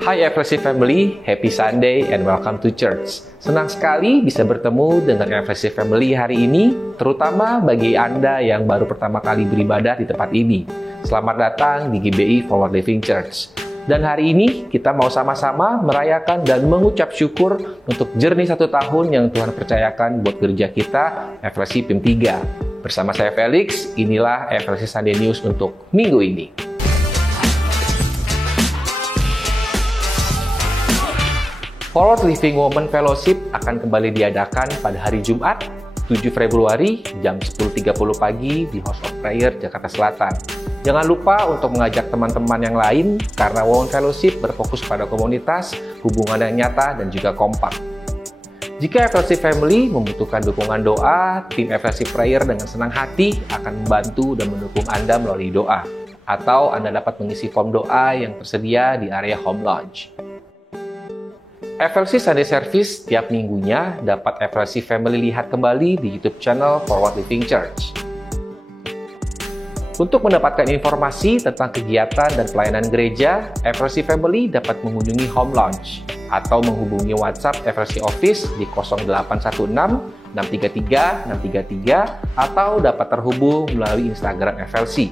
Hai FLC Family, happy Sunday and welcome to church. Senang sekali bisa bertemu dengan FLC Family hari ini, terutama bagi Anda yang baru pertama kali beribadah di tempat ini. Selamat datang di GBI Forward Living Church. Dan hari ini kita mau sama-sama merayakan dan mengucap syukur untuk journey 1 tahun yang Tuhan percayakan buat gereja kita, FLC PIM 3. Bersama saya Felix, inilah FLC Sunday News untuk minggu ini. Forward Living Women Fellowship akan kembali diadakan pada hari Jumat, 7 Februari, jam 10.30 pagi di House of Prayer, Jakarta Selatan. Jangan lupa untuk mengajak teman-teman yang lain, karena Women Fellowship berfokus pada komunitas, hubungan yang nyata, dan juga kompak. Jika FLC Family membutuhkan dukungan doa, tim FLC Prayer dengan senang hati akan membantu dan mendukung Anda melalui doa. Atau Anda dapat mengisi form doa yang tersedia di area Home Lounge. FLC Sunday Service tiap minggunya dapat FLC Family lihat kembali di YouTube channel Forward Living Church. Untuk mendapatkan informasi tentang kegiatan dan pelayanan gereja, FLC Family dapat mengunjungi Home Lounge atau menghubungi WhatsApp FLC Office di 0816 633 633 atau dapat terhubung melalui Instagram FLC.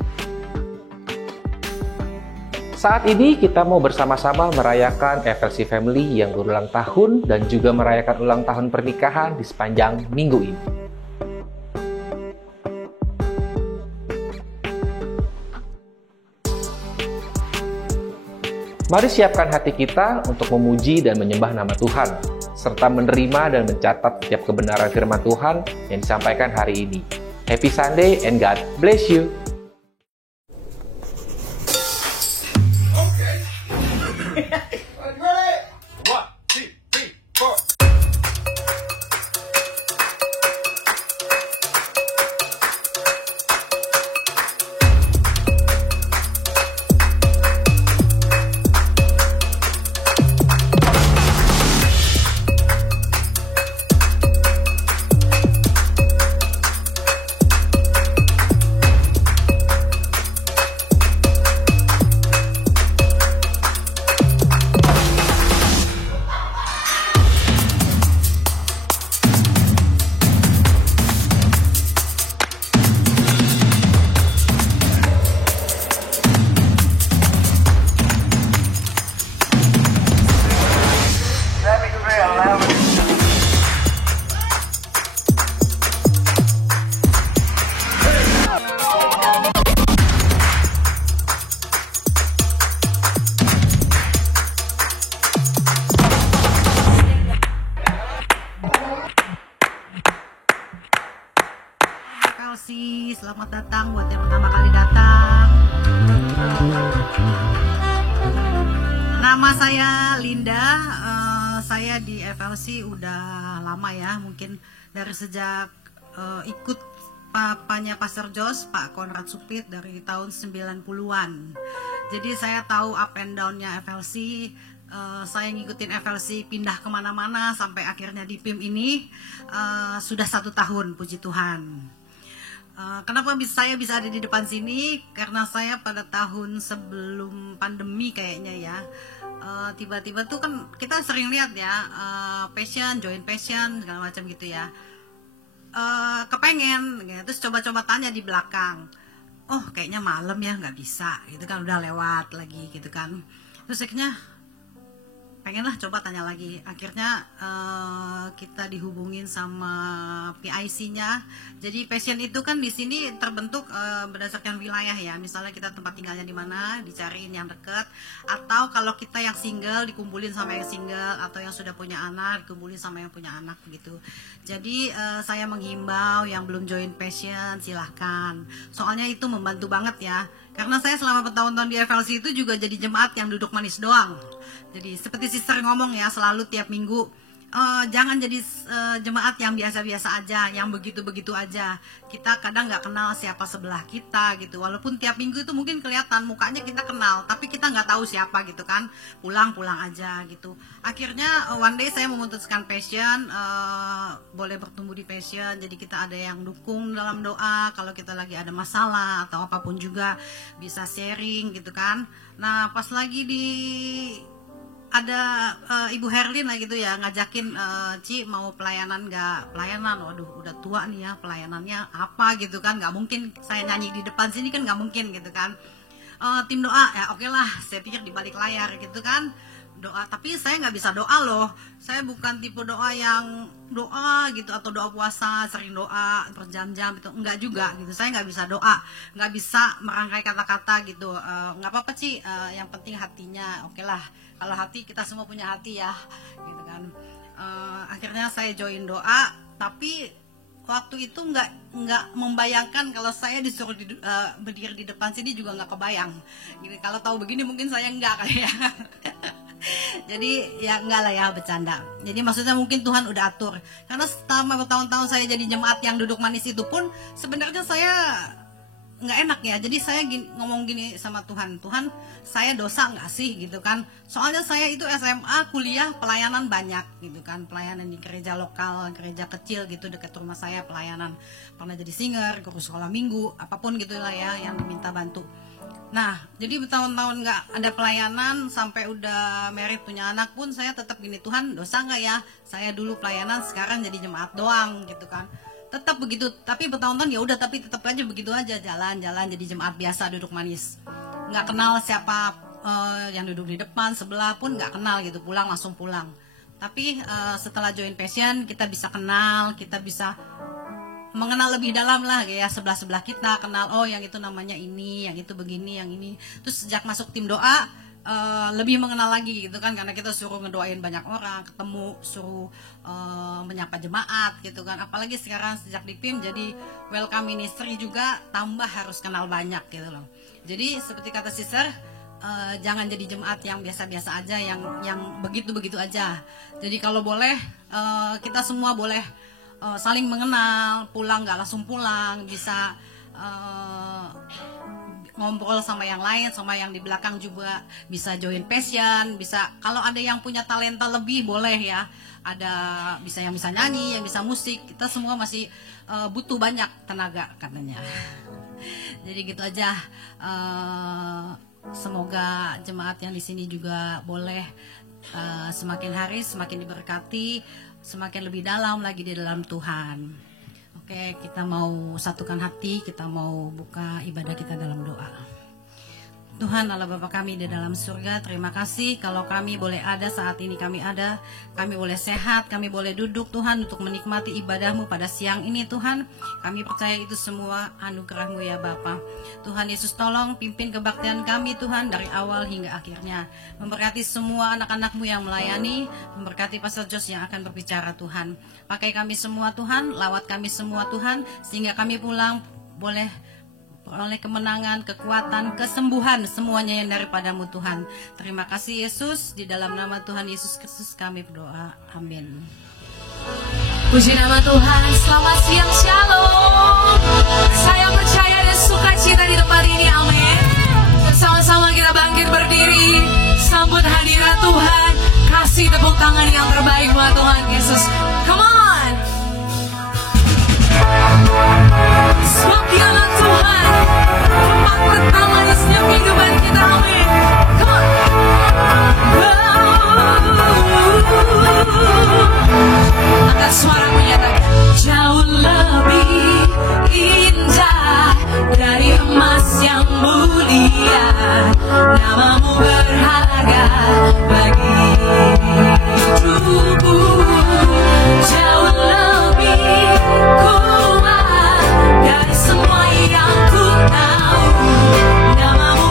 Saat ini kita mau bersama-sama merayakan FLC Family yang berulang tahun dan juga merayakan ulang tahun pernikahan di sepanjang minggu ini. Mari siapkan hati kita untuk memuji dan menyembah nama Tuhan, serta menerima dan mencatat setiap kebenaran firman Tuhan yang disampaikan hari ini. Happy Sunday and God bless you! Selamat datang buat yang pertama kali datang. Nama saya Linda. Saya di FLC udah lama ya, mungkin dari sejak ikut papanya Pastor Jos, Pak Konrad Supit dari tahun 90-an. Jadi saya tahu up and down-nya FLC. Saya ngikutin FLC pindah kemana-mana sampai akhirnya di PIM ini sudah 1 tahun, puji Tuhan. Kenapa saya bisa ada di depan sini? Karena saya pada tahun sebelum pandemi kayaknya ya, tiba-tiba tuh kan kita sering lihat ya, passion, join passion, segala macam gitu ya. Kepengen, gitu. Terus coba-coba tanya di belakang, oh kayaknya malam ya nggak bisa, gitu kan udah lewat lagi gitu kan. Terus akhirnya pengenlah coba tanya lagi. Akhirnya kita dihubungin sama PIC-nya. Jadi passion itu kan di sini terbentuk berdasarkan wilayah ya. Misalnya kita tempat tinggalnya di mana, dicariin yang dekat. Atau kalau kita yang single dikumpulin sama yang single, atau yang sudah punya anak dikumpulin sama yang punya anak gitu. Jadi saya menghimbau yang belum join passion silahkan. Soalnya itu membantu banget ya. Karena saya selama bertahun-tahun di FLC itu juga jadi jemaat yang duduk manis doang. Jadi seperti sister ngomong ya, selalu tiap minggu jangan jadi jemaat yang biasa-biasa aja, yang begitu-begitu aja. Kita kadang nggak kenal siapa sebelah kita gitu. Walaupun tiap minggu itu mungkin kelihatan mukanya kita kenal, tapi kita nggak tahu siapa gitu kan. Pulang-pulang aja gitu. Akhirnya one day saya memutuskan passion, boleh bertumbuh di passion. Jadi kita ada yang dukung dalam doa. Kalau kita lagi ada masalah atau apapun juga bisa sharing gitu kan. Nah pas lagi di ada Ibu Herlin lah gitu ya ngajakin, Ci mau pelayanan nggak? Pelayanan, waduh udah tua nih ya, pelayanannya apa gitu kan, nggak mungkin saya nyanyi di depan sini kan, nggak mungkin gitu kan. Tim doa ya oke lah, saya pikir di balik layar gitu kan doa, tapi saya nggak bisa doa loh. Saya bukan tipe doa yang doa gitu atau doa puasa sering doa berjam-jam itu, enggak juga gitu. Saya nggak bisa doa, nggak bisa merangkai kata-kata gitu. Nggak apa-apa sih, yang penting hatinya oke lah. Kalau hati, kita semua punya hati ya gitu kan. Akhirnya saya join doa, tapi waktu itu nggak membayangkan kalau saya disuruh berdiri di depan sini, juga nggak kebayang. Gitu. Kalau tahu begini mungkin saya enggak kali ya. Jadi ya enggak lah ya, bercanda. Jadi maksudnya mungkin Tuhan udah atur. Karena selama bertahun-tahun saya jadi jemaat yang duduk manis itu pun sebenarnya saya nggak enak ya. Jadi saya ngomong gini sama Tuhan, Tuhan saya dosa nggak sih gitu kan. Soalnya saya itu SMA, kuliah, pelayanan banyak gitu kan. Pelayanan di gereja lokal, gereja kecil gitu dekat rumah saya, pelayanan. Pernah jadi singer, guru sekolah minggu, apapun gitu lah ya yang minta bantu. Nah, jadi bertahun-tahun nggak ada pelayanan, sampai udah married punya anak pun saya tetap gini, Tuhan dosa nggak ya? Saya dulu pelayanan, sekarang jadi jemaat doang gitu kan. Tetap begitu, tapi bertahun-tahun ya udah, tapi tetap aja begitu aja, jalan-jalan jadi jemaat biasa duduk manis. Nggak kenal siapa yang duduk di depan, sebelah pun nggak kenal gitu, pulang langsung pulang. Tapi setelah join Passion kita bisa kenal, kita bisa mengenal lebih dalam lah ya, sebelah kita kenal, oh yang itu namanya ini, yang itu begini, yang ini. Terus sejak masuk tim doa lebih mengenal lagi gitu kan, karena kita suruh ngedoain banyak orang, ketemu, suruh menyapa jemaat gitu kan. Apalagi sekarang sejak di tim jadi welcome ministry juga, tambah harus kenal banyak gitu loh. Jadi seperti kata sister, jangan jadi jemaat yang biasa-biasa aja, yang begitu-begitu aja. Jadi kalau boleh kita semua boleh saling mengenal, pulang nggak langsung pulang, bisa ngobrol sama yang lain, sama yang di belakang juga bisa join Passion, bisa kalau ada yang punya talenta lebih boleh ya, ada bisa yang bisa nyanyi, yang bisa musik, kita semua masih butuh banyak tenaga katanya. Jadi gitu aja, semoga jemaat yang di sini juga boleh semakin hari semakin diberkati, semakin lebih dalam lagi di dalam Tuhan. Oke, kita mau satukan hati, kita mau buka ibadah kita dalam doa. Tuhan Allah Bapa kami di dalam surga, terima kasih kalau kami boleh ada saat ini, kami ada, kami boleh sehat, kami boleh duduk Tuhan untuk menikmati ibadahmu pada siang ini Tuhan. Kami percaya itu semua anugerah-Mu ya Bapa. Tuhan Yesus tolong pimpin kebaktian kami Tuhan dari awal hingga akhirnya. Memberkati semua anak-anak-Mu yang melayani, memberkati Pastor Jos yang akan berbicara Tuhan. Pakai kami semua Tuhan, lawat kami semua Tuhan, sehingga kami pulang boleh oleh kemenangan, kekuatan, kesembuhan, semuanya yang daripada-Mu Tuhan. Terima kasih Yesus, di dalam nama Tuhan Yesus Kristus kami berdoa, amin. Puji nama Tuhan, selamat siang, shalom. Saya percaya ada sukacita di tempat ini, amin. Bersama-sama kita bangkit berdiri, sambut hadirat Tuhan. Kasih tepuk tangan yang terbaik buat Tuhan Yesus. Come on. Sebab Dialah Tuhan, tempat pertama di setiap kehidupan kita, amin. Come on. Angkat suara menyatakan, jauh lebih indah dari emas yang mulia, namamu berharga bagi hidupku. Jauh lebih kuat dari semua yang ku tahu, namamu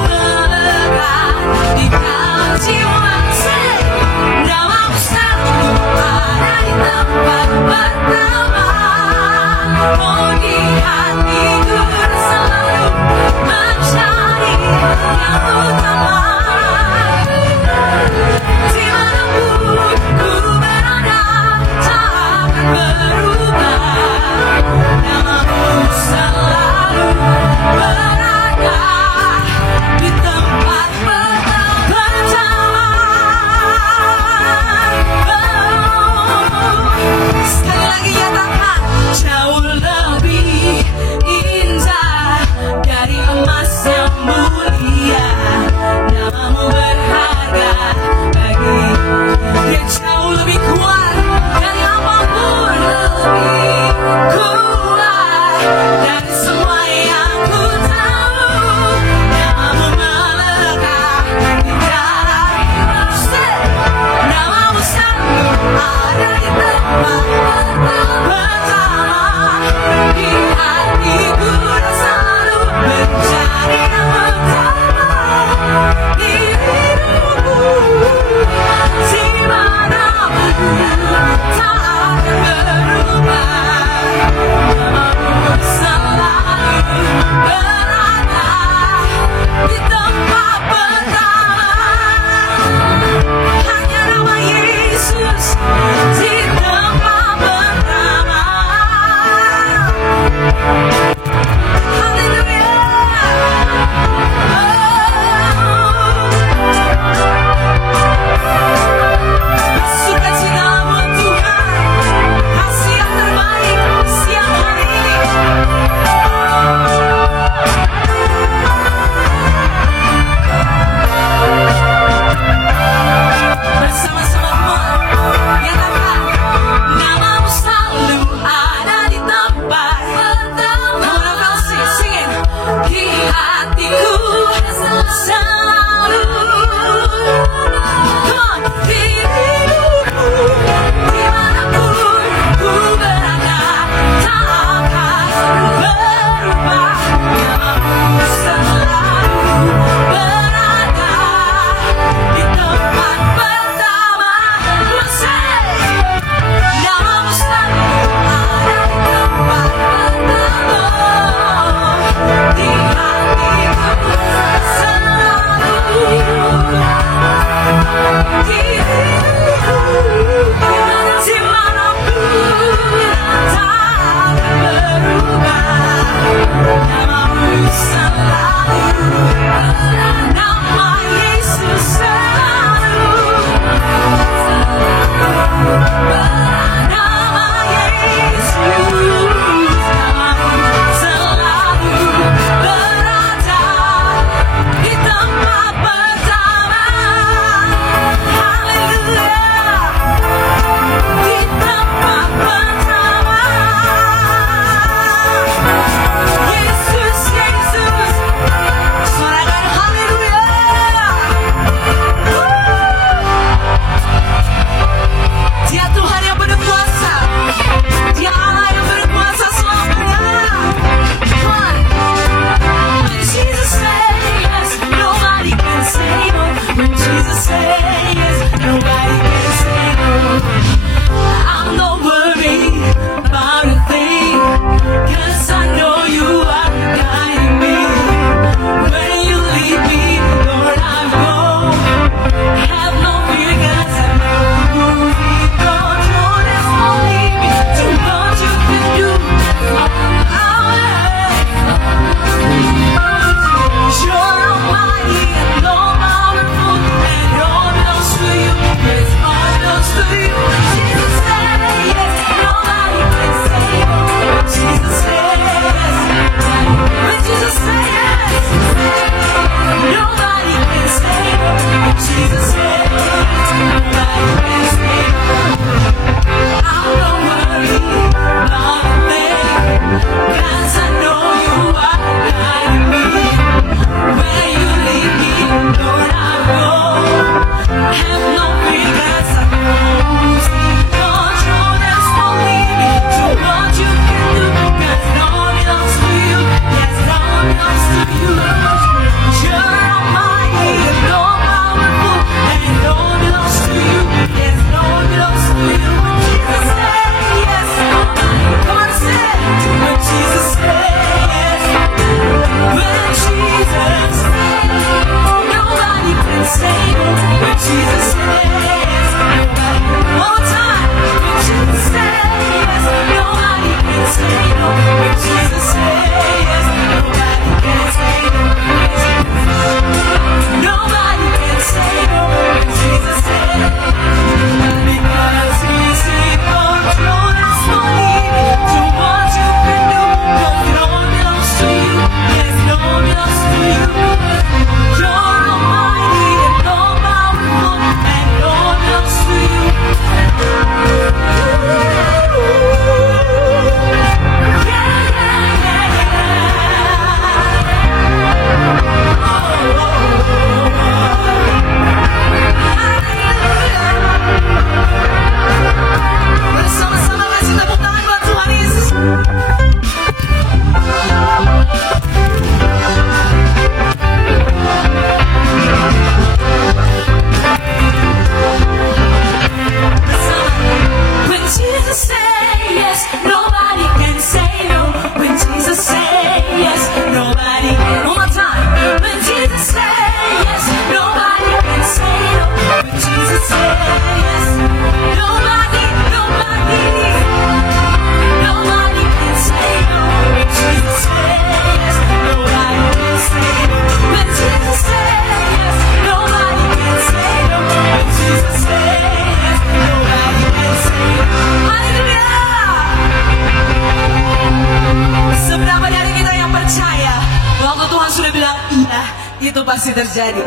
itu pasti terjadi.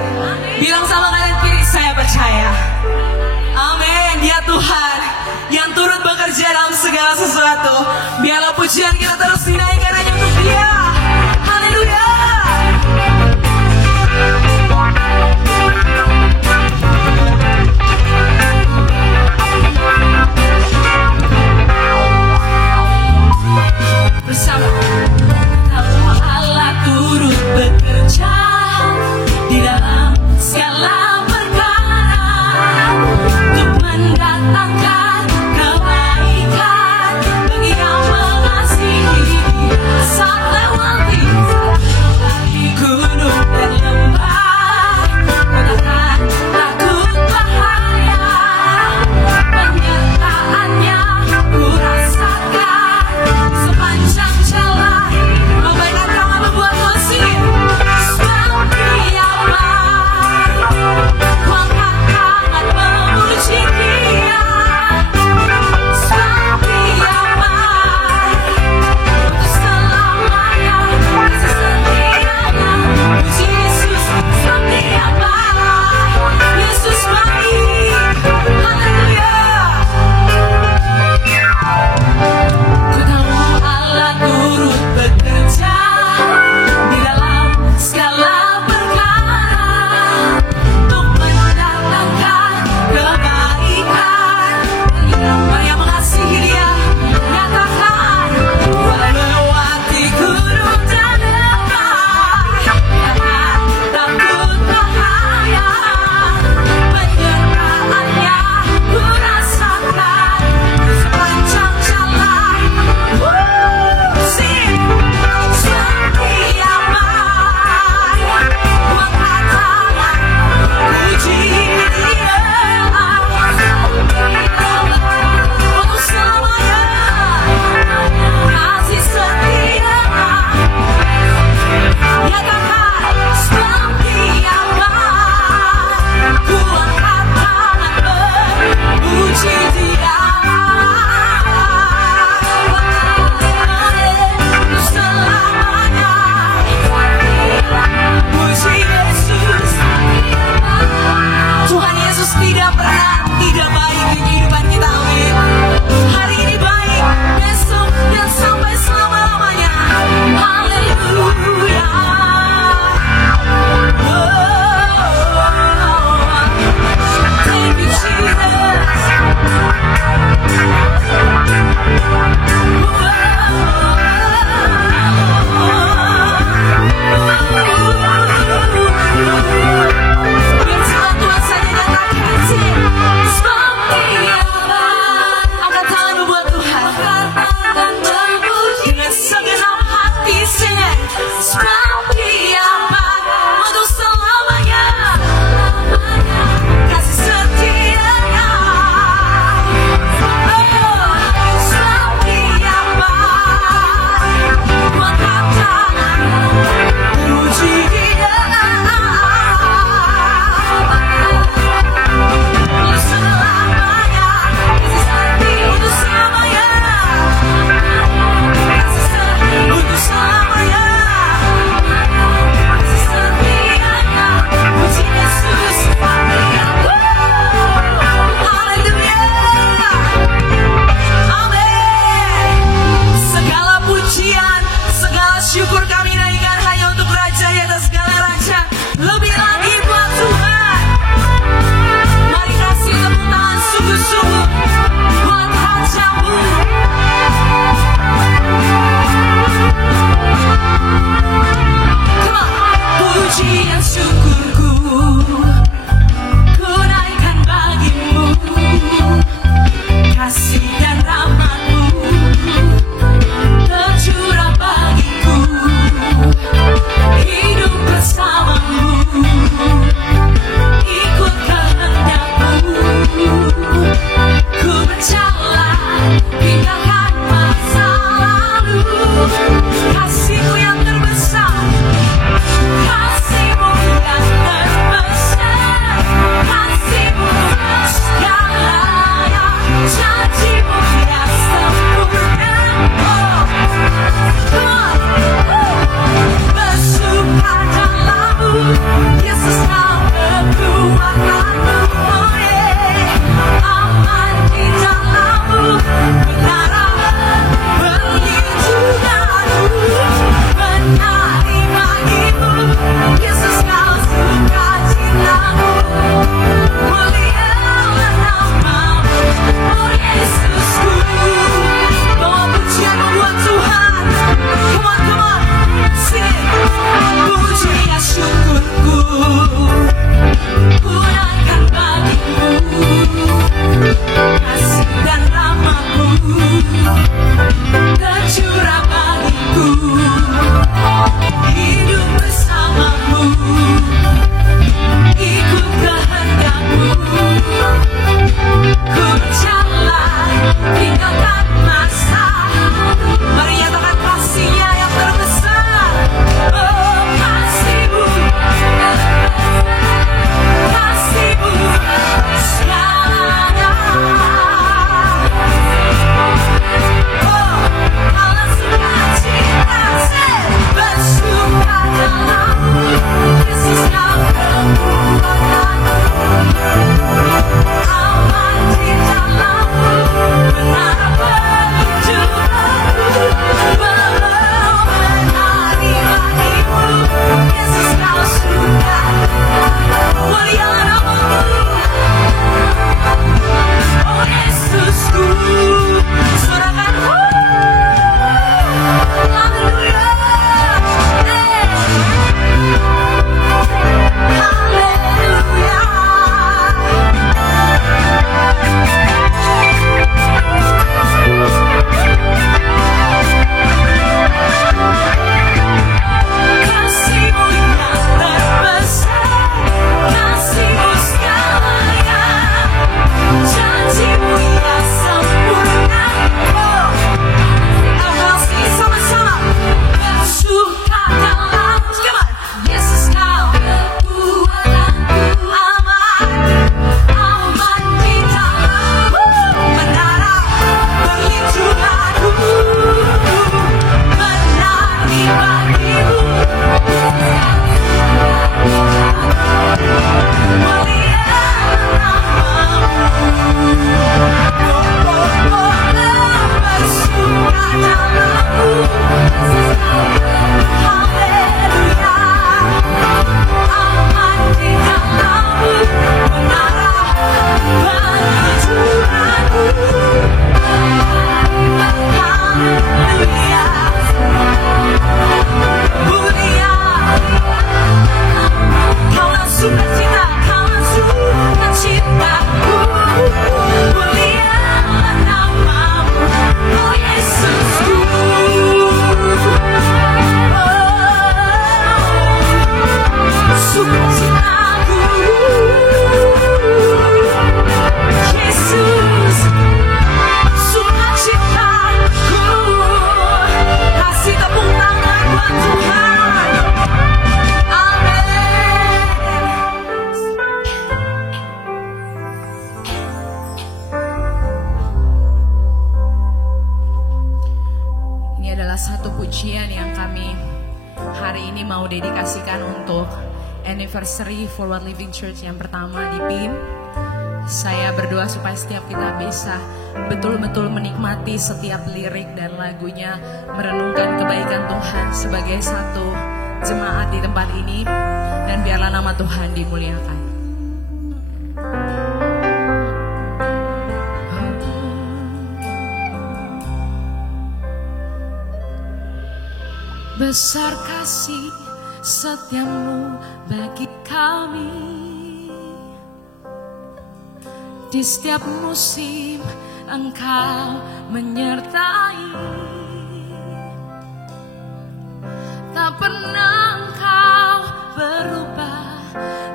Bilang sama kalian kiri, saya percaya. Amin. Dia Tuhan yang turut bekerja dalam segala sesuatu. Biarlah pujian kita terus dinaikkan hanya untuk Dia. Haleluya. Bersama kalau Allah turut bekerja di dalam segala perkara untuk mendatangkan kebaikan bagi yang mengasihi Dia. Saat adalah satu pujian yang kami hari ini mau dedikasikan untuk anniversary Forward Living Church yang pertama di PIM. Saya berdoa supaya setiap kita bisa betul-betul menikmati setiap lirik dan lagunya, merenungkan kebaikan Tuhan sebagai satu jemaat di tempat ini, dan biarlah nama Tuhan dimuliakan. Besar kasih setiamu bagi kami, di setiap musim Engkau menyertai. Tak pernah Engkau berubah,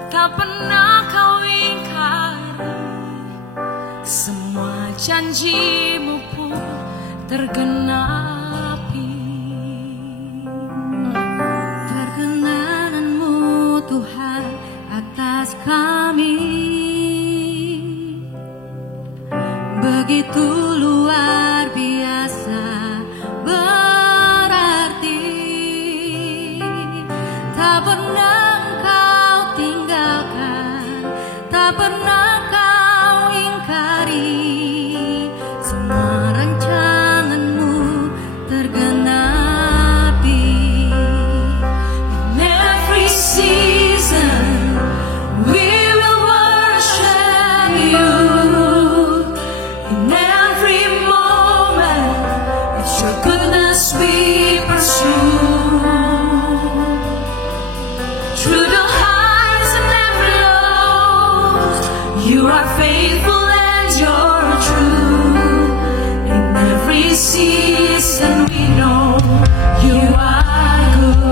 tak pernah Kau ingkari. Semua janjimu pun tergenapi. Perkenananmu Tuhan atas kami begitu luar biasa berarti. Tak pernah Kau tinggalkan, tak pernah Kau ingkari. Semua rancanganmu tergenapi. In every season we will worship you. In every moment it's your goodness we pursue. Through the highs and every lows, you are faithful and you're true. In every season we know you are good.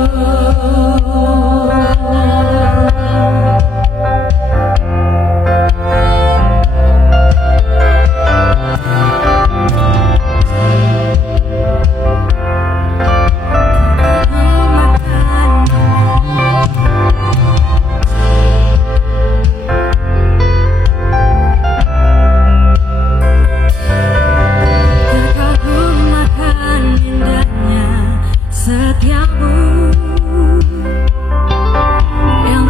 Terkagum akan indahnya setiamu yang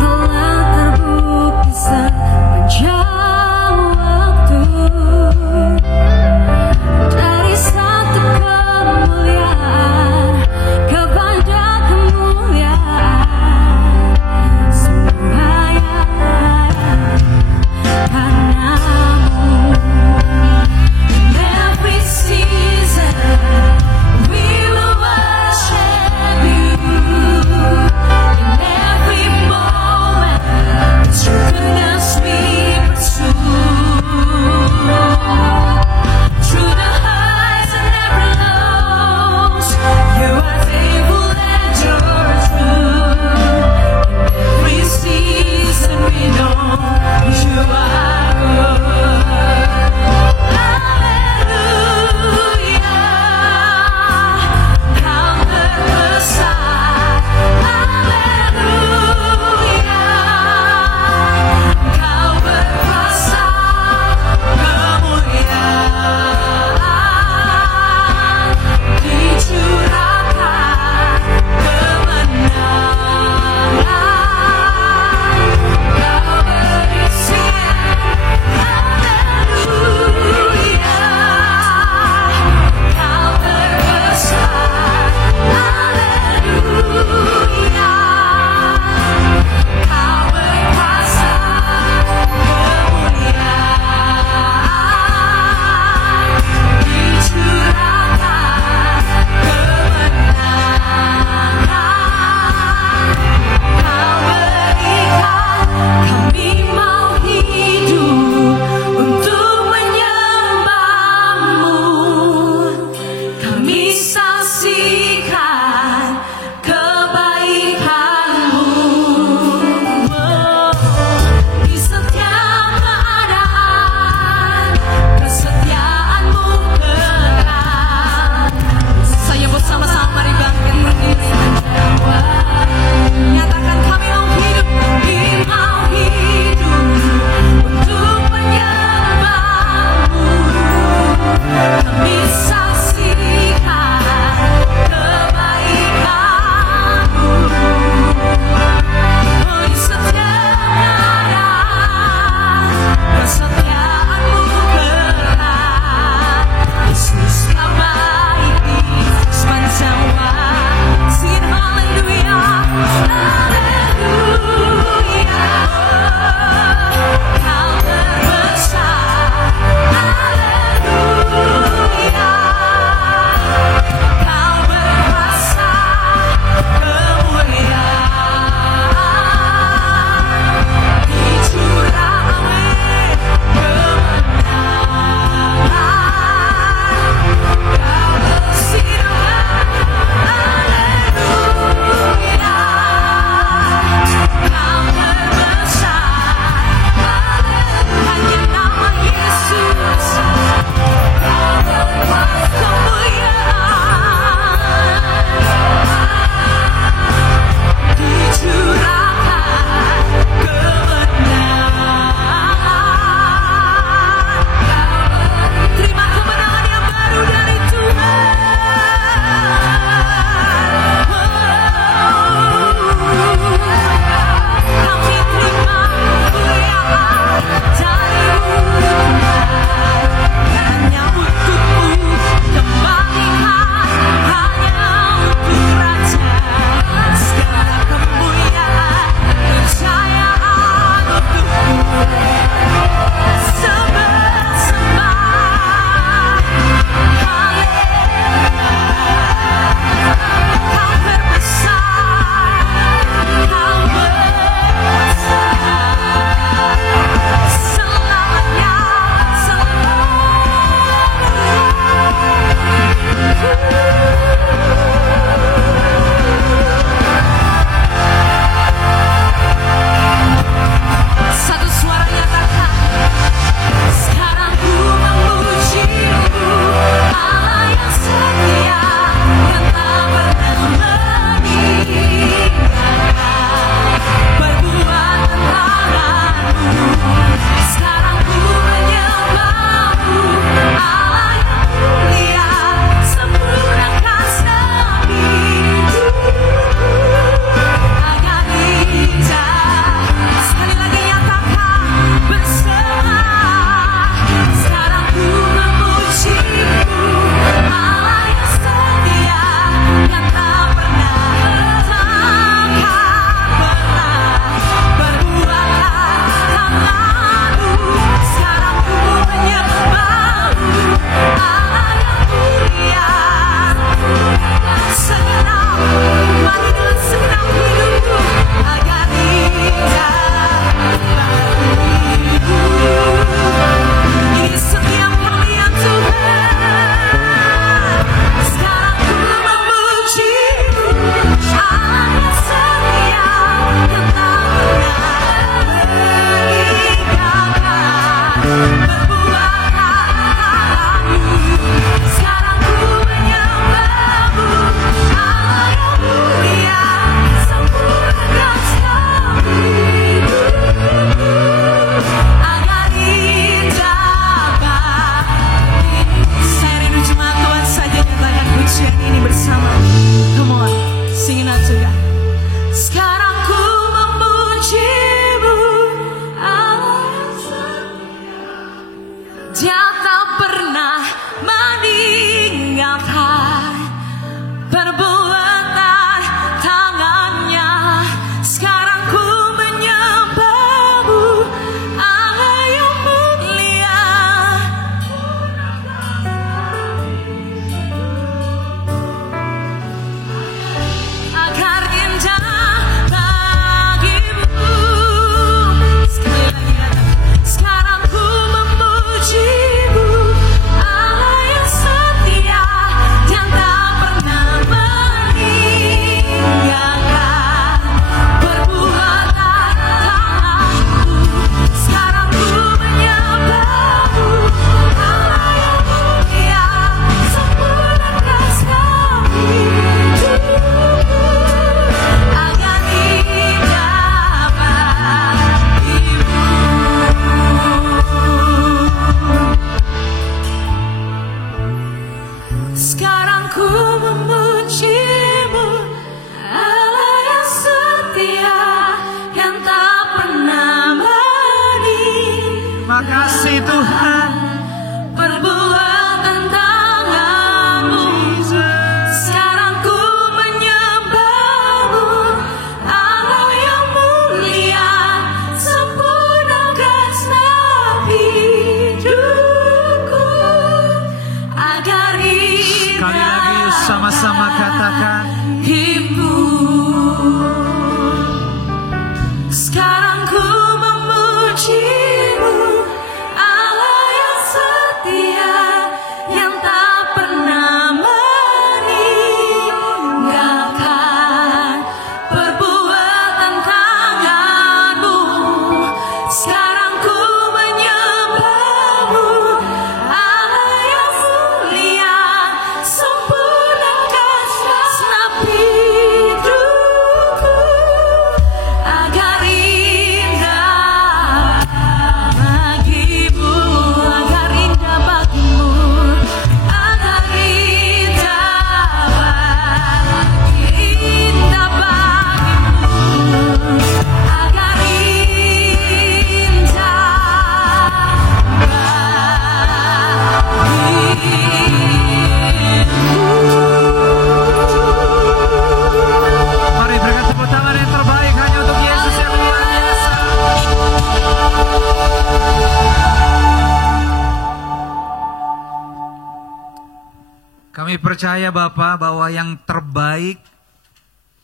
Kami percaya Bapa bahwa yang terbaik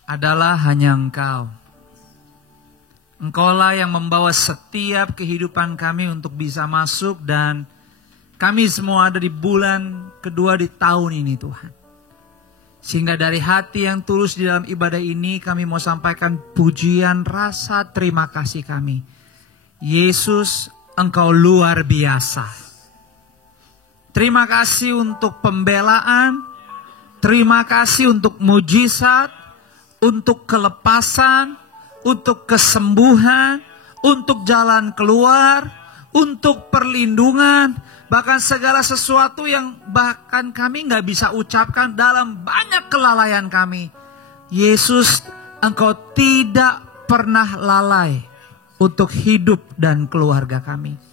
adalah hanya Engkau. Engkaulah yang membawa setiap kehidupan kami untuk bisa masuk dan kami semua ada di bulan kedua di tahun ini Tuhan. Sehingga dari hati yang tulus di dalam ibadah ini kami mau sampaikan pujian rasa terima kasih kami. Yesus, Engkau luar biasa. Terima kasih untuk pembelaan, terima kasih untuk mujizat, untuk kelepasan, untuk kesembuhan, untuk jalan keluar, untuk perlindungan, bahkan segala sesuatu yang bahkan kami gak bisa ucapkan dalam banyak kelalaian kami. Yesus, Engkau tidak pernah lalai untuk hidup dan keluarga kami.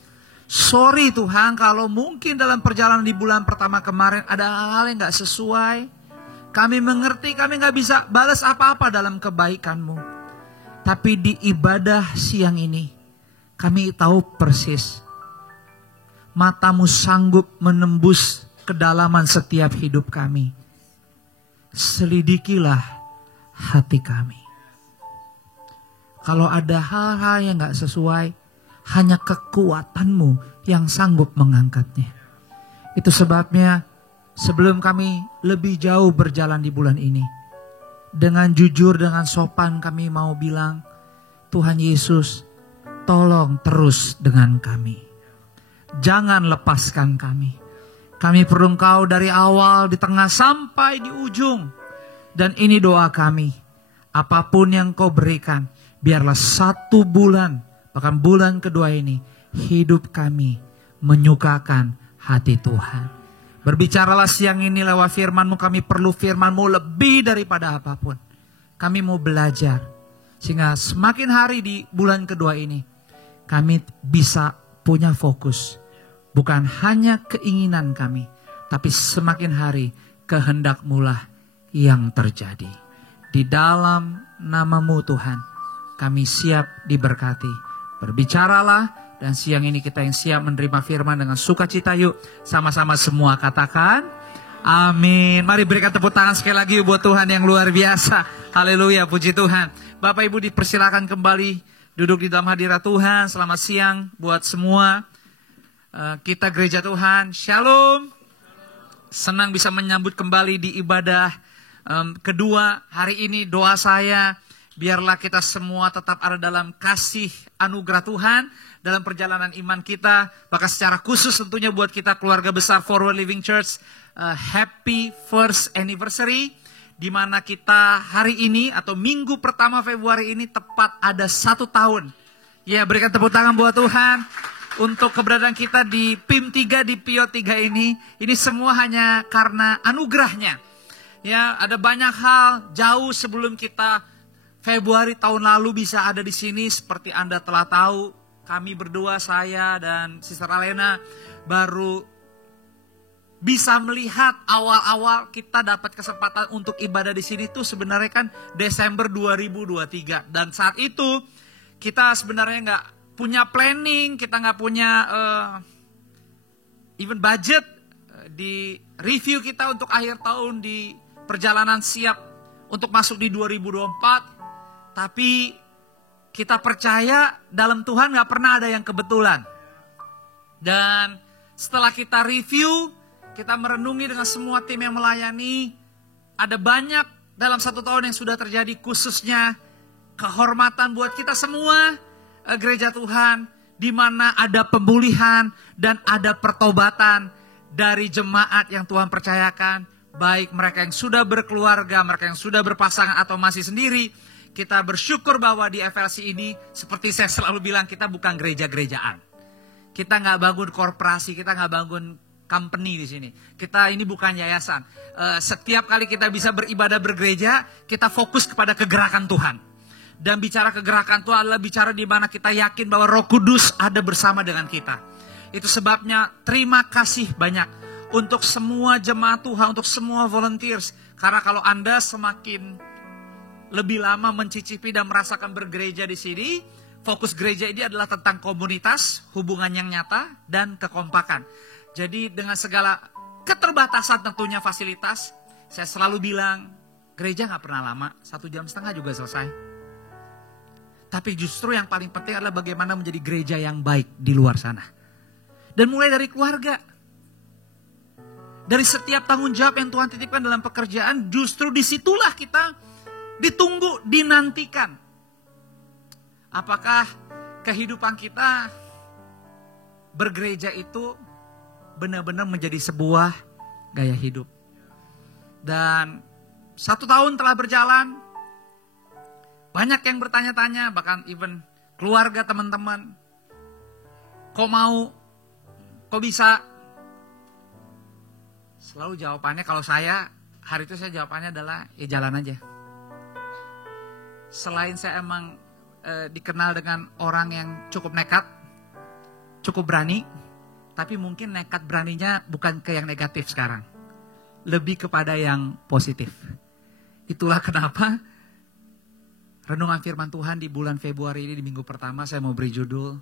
Sorry Tuhan kalau mungkin dalam perjalanan di bulan pertama kemarin ada hal-hal yang gak sesuai. Kami mengerti kami gak bisa balas apa-apa dalam kebaikan-Mu. Tapi di ibadah siang ini kami tahu persis Mata-Mu sanggup menembus kedalaman setiap hidup kami. Selidikilah hati kami. Kalau ada hal-hal yang gak sesuai, hanya kekuatan-Mu yang sanggup mengangkatnya. Itu sebabnya sebelum kami lebih jauh berjalan di bulan ini, dengan jujur, dengan sopan kami mau bilang, Tuhan Yesus, tolong terus dengan kami. jangan lepaskan kami. Kami perlu Engkau dari awal, di tengah, sampai di ujung. Dan ini doa kami. Apapun yang Kau berikan, biarlah 1 bulan, bahkan bulan kedua ini, hidup kami menyukakan hati Tuhan. Berbicaralah siang ini lewat firman-Mu, kami perlu firman-Mu lebih daripada apapun. Kami mau belajar, sehingga semakin hari di bulan kedua ini, kami bisa punya fokus. Bukan hanya keinginan kami, tapi semakin hari kehendak-Mu lah yang terjadi. Di dalam nama-Mu Tuhan, kami siap diberkati. Berbicaralah, dan siang ini kita yang siap menerima firman dengan sukacita. Yuk sama-sama semua katakan amin. Mari berikan tepuk tangan sekali lagi buat Tuhan yang luar biasa. Haleluya, puji Tuhan. Bapak Ibu dipersilakan kembali duduk di dalam hadirat Tuhan. Selamat siang buat semua. Kita gereja Tuhan, Shalom. Senang bisa menyambut kembali di ibadah kedua hari ini. Doa saya, biarlah kita semua tetap ada dalam kasih anugerah Tuhan dalam perjalanan iman kita. Bahkan secara khusus tentunya buat kita keluarga besar Forward Living Church, happy first anniversary. Di mana kita hari ini atau minggu pertama Februari ini tepat ada 1 tahun. Ya, berikan tepuk tangan buat Tuhan. Untuk keberadaan kita di PIM 3, di PIO 3 ini semua hanya karena anugerahnya. Ya, ada banyak hal jauh sebelum kita Februari tahun lalu bisa ada di sini. Seperti Anda telah tahu, kami berdua, saya dan Sister Alena, baru bisa melihat awal-awal kita dapat kesempatan untuk ibadah di sini tuh sebenarnya kan Desember 2023. Dan saat itu kita sebenarnya nggak punya planning, kita nggak punya even budget di review kita untuk akhir tahun di perjalanan siap untuk masuk di 2024. Tapi kita percaya dalam Tuhan nggak pernah ada yang kebetulan. Dan setelah kita review, kita merenungi dengan semua tim yang melayani, ada banyak dalam 1 tahun yang sudah terjadi, khususnya kehormatan buat kita semua. Gereja Tuhan, di mana ada pemulihan dan ada pertobatan dari jemaat yang Tuhan percayakan, baik mereka yang sudah berkeluarga, mereka yang sudah berpasangan atau masih sendiri. Kita bersyukur bahwa di FLC ini, seperti saya selalu bilang, kita bukan gereja-gerejaan. Kita nggak bangun korporasi, kita nggak bangun company di sini. Kita ini bukan yayasan. Setiap kali kita bisa beribadah bergereja, kita fokus kepada kegerakan Tuhan. Dan bicara kegerakan Tuhan adalah bicara di mana kita yakin bahwa Roh Kudus ada bersama dengan kita. Itu sebabnya terima kasih banyak untuk semua jemaat Tuhan, untuk semua volunteers. Karena kalau Anda semakin lebih lama mencicipi dan merasakan bergereja di sini, fokus gereja ini adalah tentang komunitas, hubungan yang nyata, dan kekompakan. Jadi dengan segala keterbatasan tentunya fasilitas, saya selalu bilang, gereja gak pernah lama, 1,5 jam juga selesai. Tapi justru yang paling penting adalah bagaimana menjadi gereja yang baik di luar sana. Dan mulai dari keluarga. Dari setiap tanggung jawab yang Tuhan titipkan dalam pekerjaan, justru disitulah kita ditunggu, dinantikan. Apakah kehidupan kita bergereja itu benar-benar menjadi sebuah gaya hidup. Dan 1 tahun telah berjalan, banyak yang bertanya-tanya, bahkan even keluarga, teman-teman, kok mau, kok bisa? Selalu jawabannya kalau saya, hari itu saya jawabannya adalah, ya jalan aja. Selain saya emang dikenal dengan orang yang cukup nekat, cukup berani, tapi mungkin nekat beraninya bukan ke yang negatif sekarang. Lebih kepada yang positif. Itulah kenapa renungan firman Tuhan di bulan Februari ini, di minggu pertama, saya mau beri judul,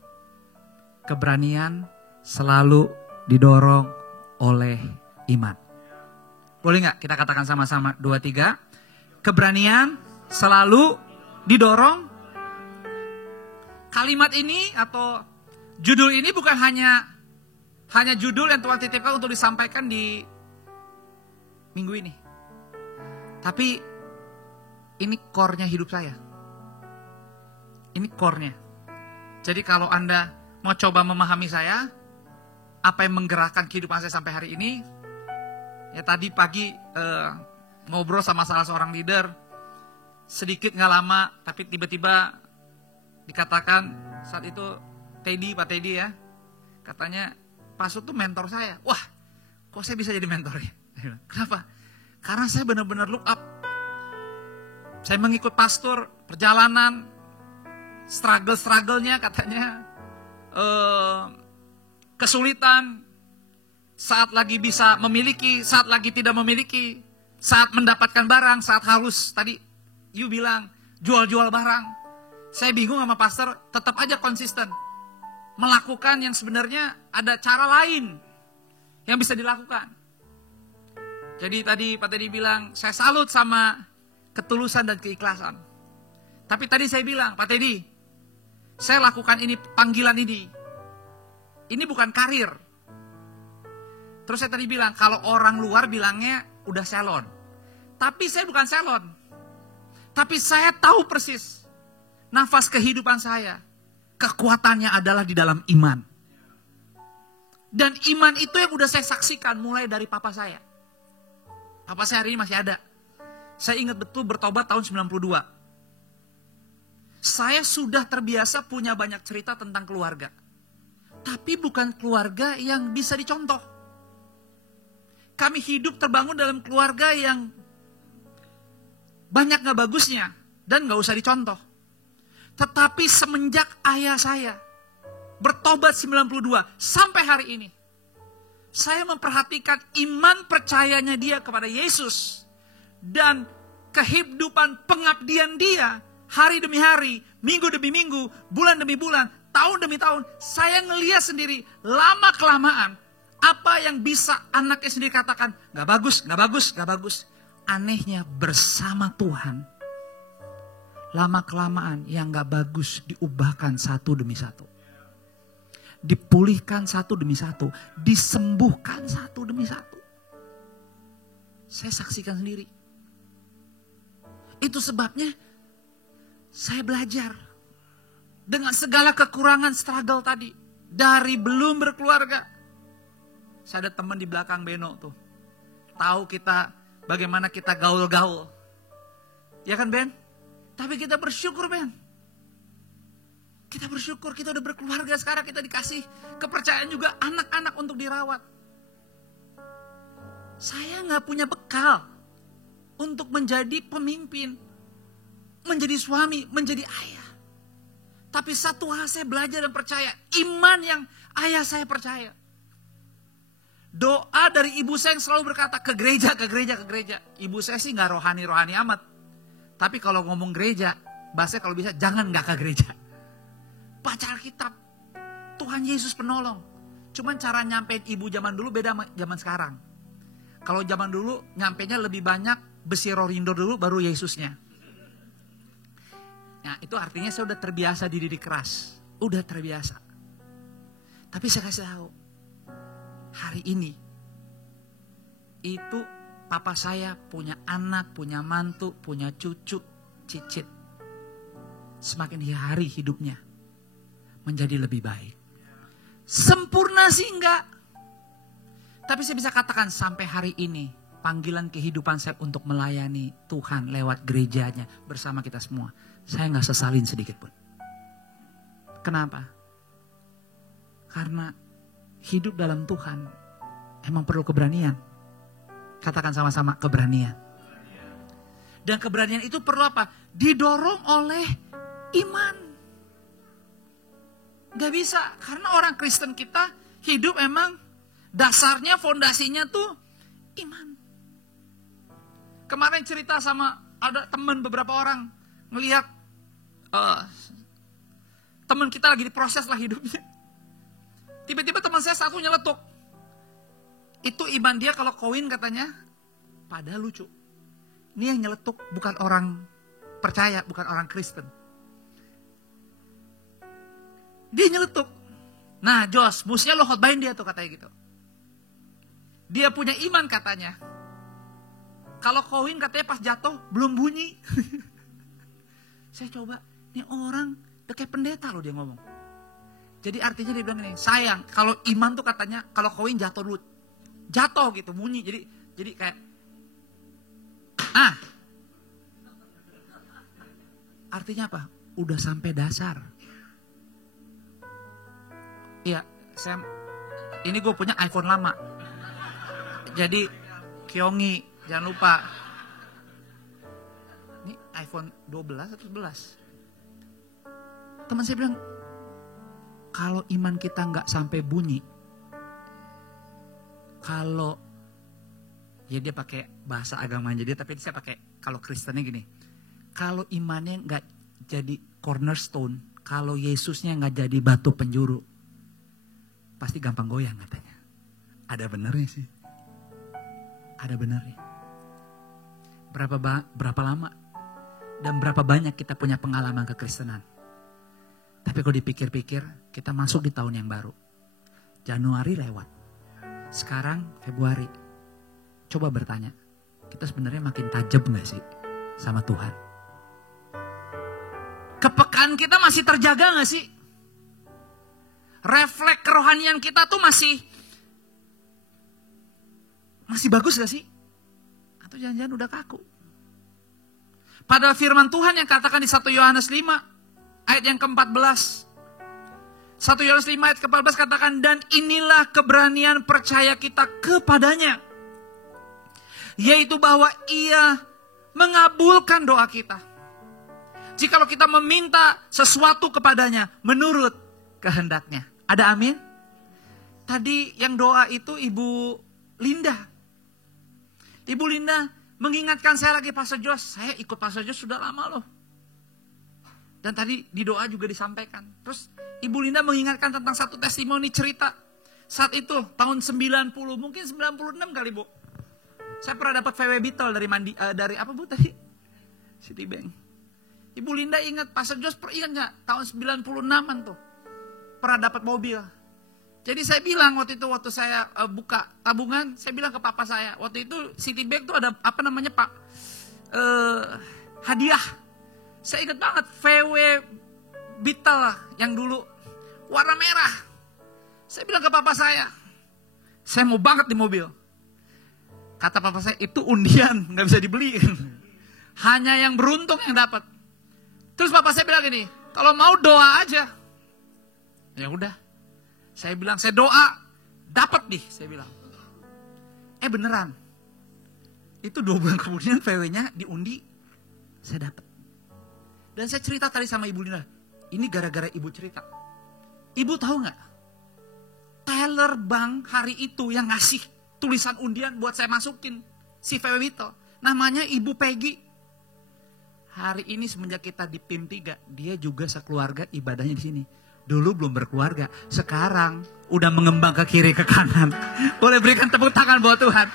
keberanian selalu didorong oleh iman. Boleh gak kita katakan sama-sama 2, 3. Keberanian selalu didorong. Kalimat ini atau judul ini bukan hanya judul yang Tuhan titipkan untuk disampaikan di minggu ini. Tapi ini core-nya hidup saya. Ini core-nya. Jadi kalau Anda mau coba memahami saya, apa yang menggerakkan kehidupan saya sampai hari ini. Ya tadi pagi ngobrol sama salah seorang leader, sedikit nggak lama, tapi tiba-tiba dikatakan saat itu Pak Teddy ya, katanya Pastor tuh mentor saya. Wah, kok saya bisa jadi mentornya? Kenapa? Karena saya benar-benar look up. Saya mengikut pastor, perjalanan, struggle-nya katanya, kesulitan, saat lagi bisa memiliki, saat lagi tidak memiliki, saat mendapatkan barang, saat harus, tadi you bilang, jual-jual barang. Saya bingung sama pastor, tetap aja konsisten. Melakukan yang sebenarnya ada cara lain yang bisa dilakukan. Jadi tadi Pak Teddy bilang, saya salut sama ketulusan dan keikhlasan. Tapi tadi saya bilang, Pak Teddy, saya lakukan ini, panggilan ini. Ini bukan karir. Terus saya tadi bilang, kalau orang luar bilangnya udah salon. Tapi saya bukan salon. Tapi saya tahu persis nafas kehidupan saya. Kekuatannya adalah di dalam iman. Dan iman itu yang udah saya saksikan mulai dari papa saya. Papa saya hari ini masih ada. Saya ingat betul bertobat tahun 92. Saya sudah terbiasa punya banyak cerita tentang keluarga. Tapi bukan keluarga yang bisa dicontoh. Kami hidup terbangun dalam keluarga yang banyak gak bagusnya dan gak usah dicontoh. Tetapi semenjak ayah saya bertobat 92 sampai hari ini, saya memperhatikan iman percayanya dia kepada Yesus dan kehidupan pengabdian dia hari demi hari, minggu demi minggu, bulan demi bulan, tahun demi tahun. Saya ngelihat sendiri lama kelamaan apa yang bisa anaknya sendiri katakan, gak bagus, gak bagus, gak bagus. Anehnya bersama Tuhan, lama kelamaan yang gak bagus diubahkan satu demi satu. Dipulihkan satu demi satu, disembuhkan satu demi satu. Saya saksikan sendiri. Itu sebabnya saya belajar dengan segala kekurangan struggle tadi. Dari belum berkeluarga. Saya ada teman di belakang Beno tuh. Tahu kita bagaimana kita gaul-gaul. Ya kan Ben? Tapi kita bersyukur Ben. Kita bersyukur kita udah berkeluarga, sekarang kita dikasih kepercayaan juga anak-anak untuk dirawat. Saya gak punya bekal untuk menjadi pemimpin, menjadi suami, menjadi ayah. Tapi satu hal saya belajar dan percaya, iman yang ayah saya percaya. Doa dari ibu saya yang selalu berkata, ke gereja, ke gereja, ke gereja. Ibu saya sih gak rohani-rohani amat. Tapi kalau ngomong gereja, bahasa kalau bisa jangan gak ke gereja. Baca Alkitab, Tuhan Yesus penolong. Cuman cara nyampein ibu zaman dulu beda sama zaman sekarang. Kalau zaman dulu nyampenya lebih banyak besi rorindo dulu baru Yesusnya. Nah itu artinya saya udah terbiasa dididik keras. Udah terbiasa. Tapi saya kasih tahu. Hari ini, itu papa saya punya anak, punya mantu, punya cucu, cicit. Semakin hari hidupnya menjadi lebih baik. Sempurna sih enggak. Tapi saya bisa katakan sampai hari ini, panggilan kehidupan saya untuk melayani Tuhan lewat gerejanya bersama kita semua. Saya enggak sesalin sedikit pun. Kenapa? Karena hidup dalam Tuhan emang perlu keberanian. Katakan sama-sama keberanian. Dan keberanian itu perlu apa? Didorong oleh iman. Gak bisa, karena orang Kristen kita hidup emang dasarnya, fondasinya tuh iman. Kemarin cerita sama ada teman beberapa orang ngelihat teman kita lagi diproses lah hidupnya. Tiba-tiba teman saya satu nyeletuk. Itu iman dia kalau koin katanya. Padahal lucu. Ini yang nyeletuk bukan orang percaya, bukan orang Kristen. Dia nyeletuk. Nah Jos, mestinya lo khotbahin dia tuh katanya gitu. Dia punya iman katanya. Kalau koin katanya pas jatuh belum bunyi. Saya coba, ini orang udah kayak pendeta loh dia ngomong. Jadi artinya dia bilang gini, sayang, kalau iman tuh katanya, kalau koin jatuh dulu. Jatuh gitu, bunyi. Jadi kayak, artinya apa? Udah sampai dasar. Iya, ini gue punya iPhone lama. Jadi, Kyongi, jangan lupa. Ini iPhone 12 atau 11. Teman saya bilang, kalau iman kita nggak sampai bunyi, kalau ya dia pakai bahasa agamanya dia, tapi saya pakai kalau Kristennya gini, kalau imannya nggak jadi cornerstone, kalau Yesusnya nggak jadi batu penjuru, pasti gampang goyang katanya. Ada benernya sih, ada benernya. Berapa lama dan berapa banyak kita punya pengalaman kekristenan. Tapi kalau dipikir-pikir, kita masuk di tahun yang baru. Januari lewat. Sekarang Februari. Coba bertanya, kita sebenarnya makin tajam gak sih sama Tuhan? Kepekaan kita masih terjaga gak sih? Refleks kerohanian kita tuh masih bagus gak sih? Atau jangan-jangan udah kaku? Padahal firman Tuhan yang katakan di 1 Yohanes 5. Ayat yang ke-14. 1 Yohanes 5 ayat ke-14 katakan, dan inilah keberanian percaya kita kepadanya. Yaitu bahwa ia mengabulkan doa kita. Jikalau kita meminta sesuatu kepadanya menurut kehendaknya. Ada amin? Tadi yang doa itu Ibu Linda. Ibu Linda mengingatkan saya lagi, Pastor Jos. Saya ikut Pastor Jos sudah lama loh. Dan tadi di doa juga disampaikan. Terus Ibu Linda mengingatkan tentang satu testimoni cerita. Saat itu tahun 90, mungkin 96 kali Bu. Saya pernah dapat VW Beetle dari apa Bu tadi? Citibank. Ibu Linda ingat, Pastor Jos ingat gak? Tahun 96an tuh. Pernah dapat mobil. Jadi saya bilang waktu saya buka tabungan, saya bilang ke papa saya. Waktu itu Citibank tuh ada apa namanya Pak? Hadiah. Saya ingat banget VW Beetle yang dulu warna merah. Saya bilang ke papa saya mau banget di mobil. Kata papa saya, itu undian, gak bisa dibeli. Hanya yang beruntung yang dapat. Terus papa saya bilang gini, kalau mau doa aja. Ya udah. Saya bilang, saya doa, dapat nih, saya bilang. Beneran. Itu 2 bulan kemudian VW-nya diundi, saya dapat. Dan saya cerita tadi sama Ibu Linda. Ini gara-gara Ibu cerita. Ibu tahu gak? Teller bank hari itu yang ngasih tulisan undian buat saya masukin si VW Beetle. Namanya Ibu Peggy. Hari ini semenjak kita di PIM 3, dia juga sekeluarga ibadahnya di sini. Dulu belum berkeluarga, sekarang udah mengembang ke kiri ke kanan. Boleh berikan tepuk tangan buat Tuhan.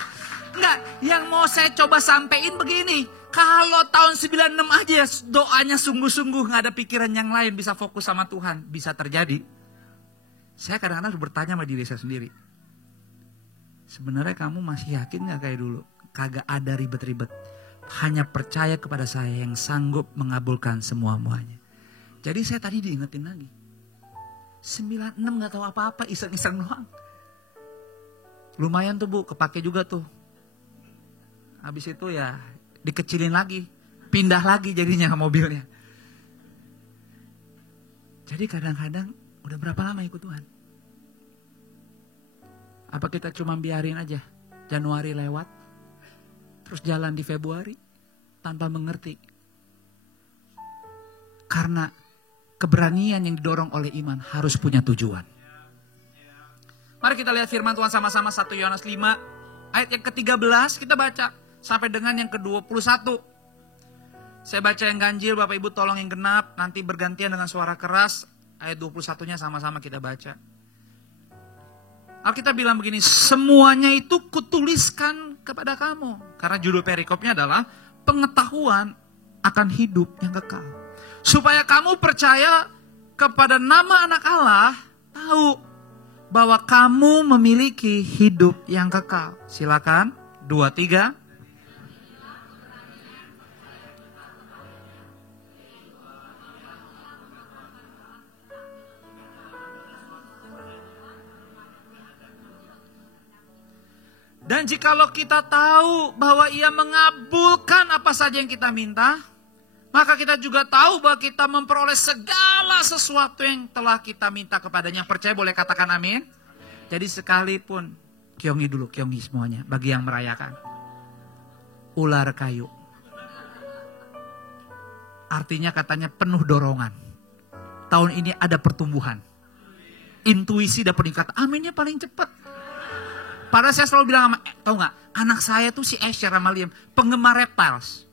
Enggak, yang mau saya coba sampein begini. Kalau tahun 96 aja doanya sungguh-sungguh, gak ada pikiran yang lain, bisa fokus sama Tuhan, bisa terjadi. Saya kadang-kadang bertanya sama diri saya sendiri. Sebenarnya kamu masih yakin gak kayak dulu? Kagak ada ribet-ribet. Hanya percaya kepada saya yang sanggup mengabulkan semua-muanya. Jadi saya tadi diingetin lagi. 96 gak tahu apa-apa, iseng-iseng doang. Lumayan tuh Bu, kepake juga tuh. Habis itu ya dikecilin lagi, pindah lagi jadinya mobilnya. Jadi kadang-kadang udah berapa lama ikut Tuhan? Apa kita cuma biarin aja Januari lewat, terus jalan di Februari tanpa mengerti? Karena keberanian yang didorong oleh iman harus punya tujuan. Mari kita lihat firman Tuhan sama-sama 1 Yohanes 5 ayat yang ke-13 kita baca sampai dengan yang ke-21. Saya baca yang ganjil, Bapak Ibu tolong yang genap, nanti bergantian dengan suara keras. Ayat 21-nya sama-sama kita baca. Alkitab bilang begini, semuanya itu kutuliskan kepada kamu. Karena judul perikopnya adalah pengetahuan akan hidup yang kekal. Supaya kamu percaya kepada nama anak Allah, tahu bahwa kamu memiliki hidup yang kekal. Silakan, 2, 3. Dan jikalau kita tahu bahwa Ia mengabulkan apa saja yang kita minta, maka kita juga tahu bahwa kita memperoleh segala sesuatu yang telah kita minta kepadanya. Percaya boleh katakan amin? Jadi sekalipun, kyongi dulu, kyongi semuanya, bagi yang merayakan. Ular kayu. Artinya katanya penuh dorongan. Tahun ini ada pertumbuhan. Intuisi dan peningkatan. Aminnya paling cepat. Padahal saya selalu bilang sama, tau gak, anak saya tuh si Asher sama Liam, penggemar reptiles.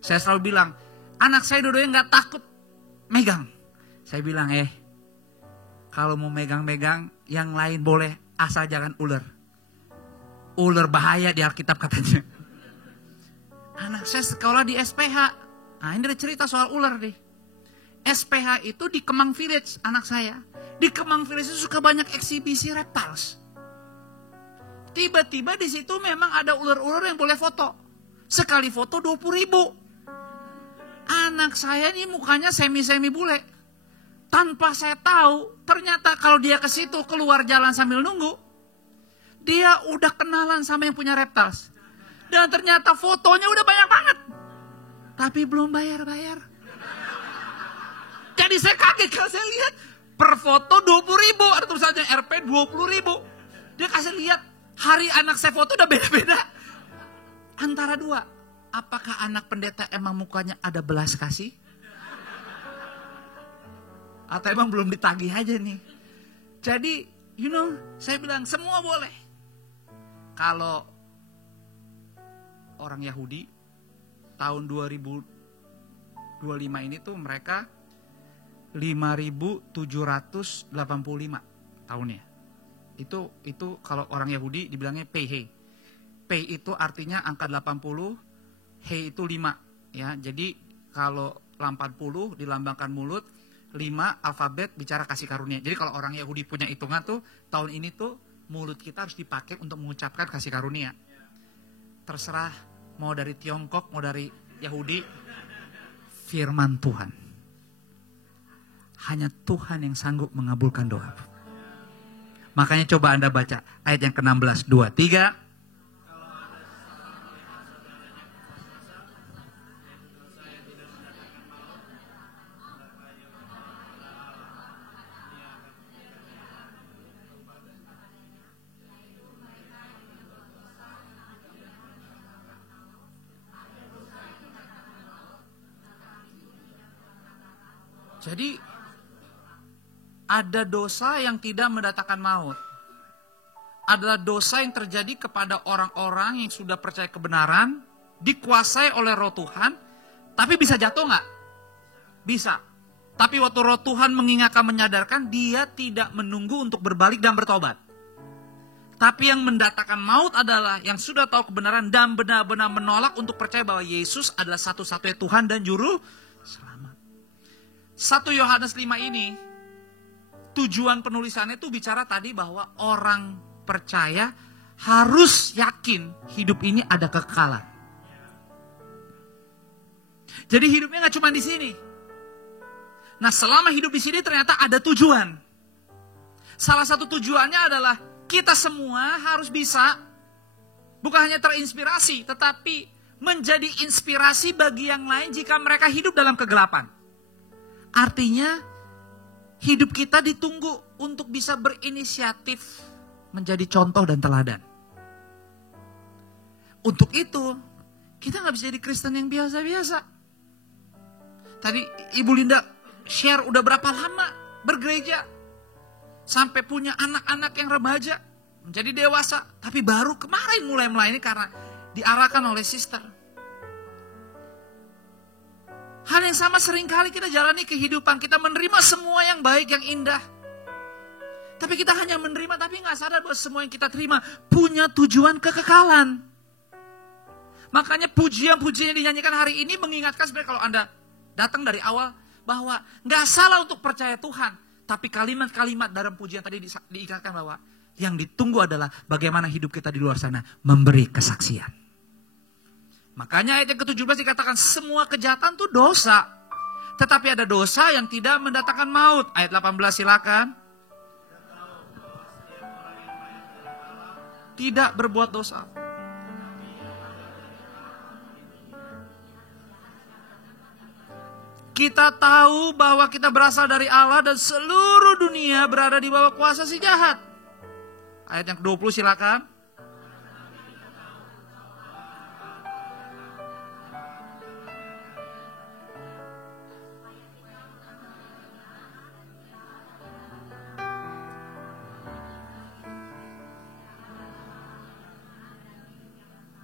Saya selalu bilang, anak saya dua-duanya gak takut megang. Saya bilang, kalau mau megang-megang, yang lain boleh, asal jangan ular. Ular bahaya di Alkitab katanya. Anak saya sekolah di SPH. Nah ini ada cerita soal ular deh. SPH itu di Kemang Village, anak saya. Di Kemang Village itu suka banyak eksibisi reptiles. Tiba-tiba di situ memang ada ular-ular yang boleh foto. Sekali foto 20.000. Anak saya ini mukanya semi-semi bule. Tanpa saya tahu, ternyata kalau dia ke situ keluar jalan sambil nunggu, dia udah kenalan sama yang punya reptiles. Dan ternyata fotonya udah banyak banget. Tapi belum bayar-bayar. Jadi saya kaget kalau saya lihat per foto 20.000, ada tulisannya RP 20.000. Dia kasih lihat. Hari anak saya foto udah beda-beda. Antara dua. Apakah anak pendeta emang mukanya ada belas kasih? Atau emang belum ditagih aja nih? Jadi, saya bilang semua boleh. Kalau orang Yahudi, tahun 2025 ini tuh mereka 5.785 tahunnya. Itu kalau orang Yahudi dibilangnya Pei. Pei itu artinya angka 80, Hei itu 5. Ya, jadi kalau 80 dilambangkan mulut, 5 alfabet bicara kasih karunia. Jadi kalau orang Yahudi punya hitungan tuh, tahun ini tuh mulut kita harus dipakai untuk mengucapkan kasih karunia. Terserah mau dari Tiongkok, mau dari Yahudi, firman Tuhan. Hanya Tuhan yang sanggup mengabulkan doa. Makanya coba Anda baca ayat yang ke-16, 2, 3. Jadi ada dosa yang tidak mendatangkan maut. Adalah dosa yang terjadi kepada orang-orang yang sudah percaya kebenaran, dikuasai oleh Roh Tuhan, tapi bisa jatuh nggak? Bisa. Tapi waktu Roh Tuhan mengingatkan, menyadarkan, dia tidak menunggu untuk berbalik dan bertobat. Tapi yang mendatangkan maut adalah yang sudah tahu kebenaran dan benar-benar menolak untuk percaya bahwa Yesus adalah satu-satunya Tuhan dan Juru Selamat. 1 Yohanes 5 ini, tujuan penulisannya itu bicara tadi bahwa orang percaya harus yakin hidup ini ada kekekalan. Jadi hidupnya nggak cuma di sini. Nah, selama hidup di sini ternyata ada tujuan. Salah satu tujuannya adalah kita semua harus bisa bukan hanya terinspirasi, tetapi menjadi inspirasi bagi yang lain jika mereka hidup dalam kegelapan. Artinya hidup kita ditunggu untuk bisa berinisiatif menjadi contoh dan teladan. Untuk itu, kita gak bisa jadi Kristen yang biasa-biasa. Tadi Ibu Linda share udah berapa lama bergereja. Sampai punya anak-anak yang remaja, menjadi dewasa. Tapi baru kemarin mulai melayani karena diarahkan oleh sister. Hal yang sama seringkali kita jalani kehidupan. Kita menerima semua yang baik, yang indah. Tapi kita hanya menerima, tapi gak sadar bahwa semua yang kita terima punya tujuan kekekalan. Makanya pujian-pujian yang dinyanyikan hari ini mengingatkan sebenarnya kalau Anda datang dari awal bahwa gak salah untuk percaya Tuhan. Tapi kalimat-kalimat dalam pujian tadi diingatkan bahwa yang ditunggu adalah bagaimana hidup kita di luar sana memberi kesaksian. Makanya ayat yang ke-17 dikatakan semua kejahatan itu dosa. Tetapi ada dosa yang tidak mendatangkan maut. Ayat 18 silakan. Tidak berbuat dosa. Kita tahu bahwa kita berasal dari Allah dan seluruh dunia berada di bawah kuasa si jahat. Ayat yang ke-20 silakan.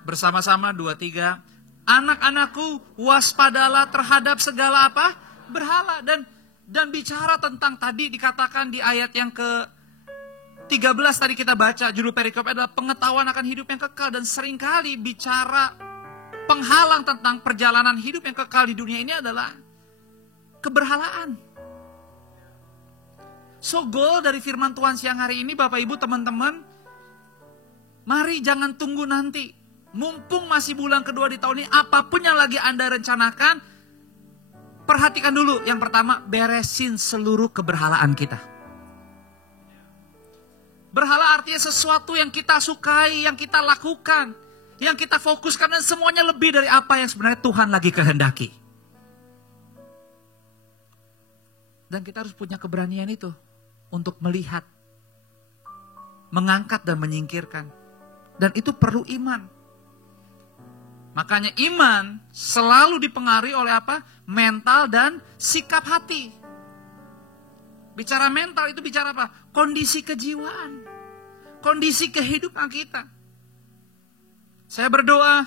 Bersama-sama 2-3. Anak-anakku, waspadalah terhadap segala apa? Berhala. Dan bicara tentang tadi dikatakan di ayat yang ke-13 tadi kita baca, judul perikop adalah pengetahuan akan hidup yang kekal. Dan seringkali bicara penghalang tentang perjalanan hidup yang kekal di dunia ini adalah keberhalaan. So goal dari firman Tuhan siang hari ini Bapak Ibu teman-teman, mari jangan tunggu nanti. Mumpung masih bulan kedua di tahun ini, apapun yang lagi Anda rencanakan, perhatikan dulu. Yang pertama, beresin seluruh keberhalaan kita. Berhala artinya sesuatu yang kita sukai, yang kita lakukan, yang kita fokuskan, dan semuanya lebih dari apa yang sebenarnya Tuhan lagi kehendaki. Dan kita harus punya keberanian itu untuk melihat, mengangkat dan menyingkirkan. Dan itu perlu iman. Makanya iman selalu dipengaruhi oleh apa? Mental dan sikap hati. Bicara mental itu bicara apa? Kondisi kejiwaan. Kondisi kehidupan kita. Saya berdoa,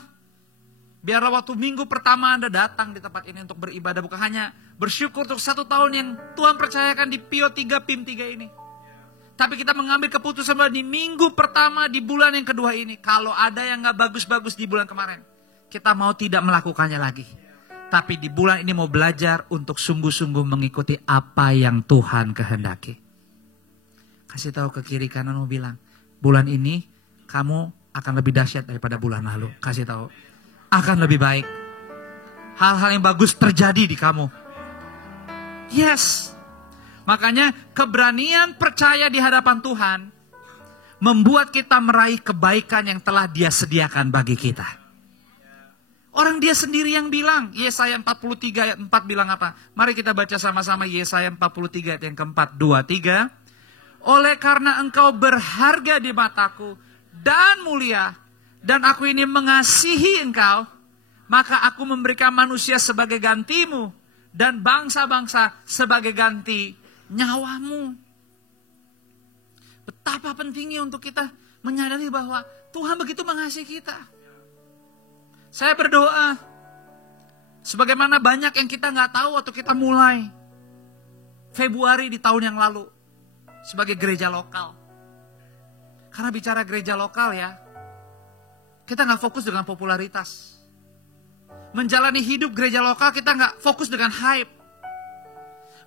biarlah waktu minggu pertama Anda datang di tempat ini untuk beribadah. Bukan hanya bersyukur untuk 1 tahun yang Tuhan percayakan di Pio 3, PIM 3 ini. Tapi kita mengambil keputusan bahwa di minggu pertama di bulan yang kedua ini, kalau ada yang gak bagus-bagus di bulan kemarin, kita mau tidak melakukannya lagi. Tapi di bulan ini mau belajar untuk sungguh-sungguh mengikuti apa yang Tuhan kehendaki. Kasih tahu ke kiri kanan, mau bilang, bulan ini kamu akan lebih dahsyat daripada bulan lalu. Kasih tahu, akan lebih baik. Hal-hal yang bagus terjadi di kamu. Yes. Makanya keberanian percaya di hadapan Tuhan membuat kita meraih kebaikan yang telah Dia sediakan bagi kita. Orang Dia sendiri yang bilang, Yesaya 43 ayat 4 bilang apa? Mari kita baca sama-sama Yesaya 43 ayat yang keempat, 2-3. Oleh karena engkau berharga di mataku dan mulia, dan aku ini mengasihi engkau, maka aku memberikan manusia sebagai gantimu, dan bangsa-bangsa sebagai ganti nyawamu. Betapa pentingnya untuk kita menyadari bahwa Tuhan begitu mengasihi kita. Saya berdoa, sebagaimana banyak yang kita nggak tahu waktu kita mulai Februari di tahun yang lalu sebagai gereja lokal. Karena bicara gereja lokal ya, kita nggak fokus dengan popularitas. Menjalani hidup gereja lokal kita nggak fokus dengan hype.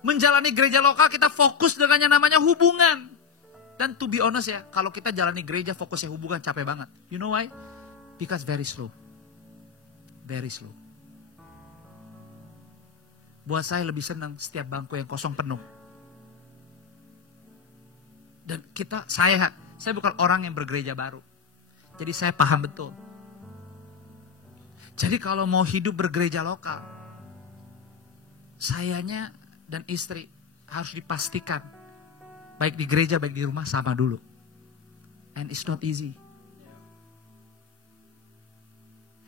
Menjalani gereja lokal kita fokus dengan yang namanya hubungan. Dan to be honest ya, kalau kita jalani gereja fokusnya hubungan capek banget. You know why? Because very slow. Very slow. Buat saya lebih senang setiap bangku yang kosong penuh. Dan saya bukan orang yang bergereja baru. Jadi saya paham betul. Jadi kalau mau hidup bergereja lokal, sayanya dan istri harus dipastikan baik di gereja baik di rumah sama dulu. And it's not easy.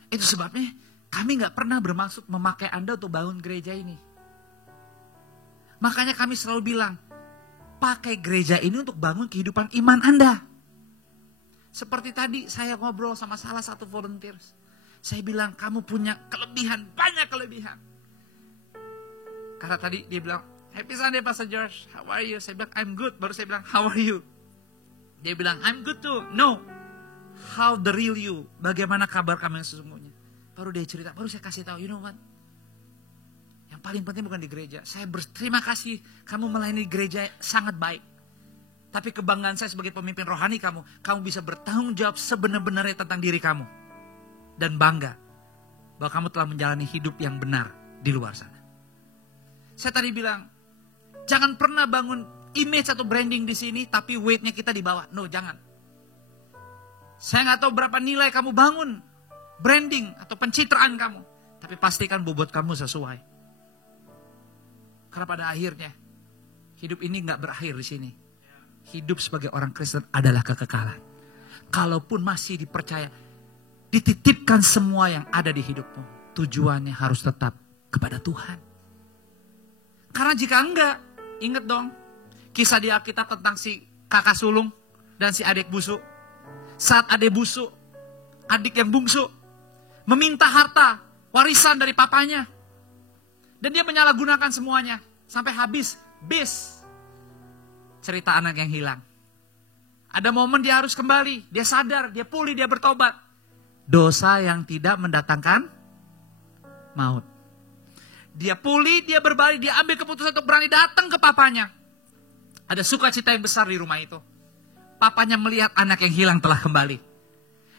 Itu sebabnya kami gak pernah bermaksud memakai Anda untuk bangun gereja ini. Makanya kami selalu bilang, pakai gereja ini untuk bangun kehidupan iman Anda. Seperti tadi saya ngobrol sama salah satu volunteers. Saya bilang, kamu punya kelebihan, banyak kelebihan. Karena tadi dia bilang, Happy Sunday Pastor George, how are you? Saya bilang, I'm good. Baru saya bilang, how are you? Dia bilang, I'm good too. No, how the real you? Bagaimana kabar kamu yang sesungguhnya? Baru dia cerita, baru saya kasih tahu, you know what? Yang paling penting bukan di gereja. Saya berterima kasih kamu melayani gereja sangat baik. Tapi kebanggaan saya sebagai pemimpin rohani kamu bisa bertanggung jawab sebenar-benarnya tentang diri kamu. Dan bangga bahwa kamu telah menjalani hidup yang benar di luar sana. Saya tadi bilang, jangan pernah bangun image atau branding di sini, tapi weightnya kita di bawah. No, jangan. Saya nggak tahu berapa nilai kamu bangun branding atau pencitraan kamu, tapi pastikan bobot kamu sesuai. Karena pada akhirnya hidup ini nggak berakhir di sini. Hidup sebagai orang Kristen adalah kekekalan. Kalaupun masih dipercaya, dititipkan semua yang ada di hidupmu, tujuannya harus tetap kepada Tuhan. Karena jika enggak, ingat dong kisah di Alkitab tentang si kakak sulung dan si adik busuk. Saat adik busuk, adik yang bungsu, meminta harta warisan dari papanya. Dan dia menyalahgunakan semuanya sampai habis bis. Cerita anak yang hilang. Ada momen dia harus kembali, dia sadar, dia pulih, dia bertobat. Dosa yang tidak mendatangkan maut. Dia pulih, dia berbalik, dia ambil keputusan untuk berani datang ke papanya. Ada sukacita yang besar di rumah itu. Papanya melihat anak yang hilang telah kembali.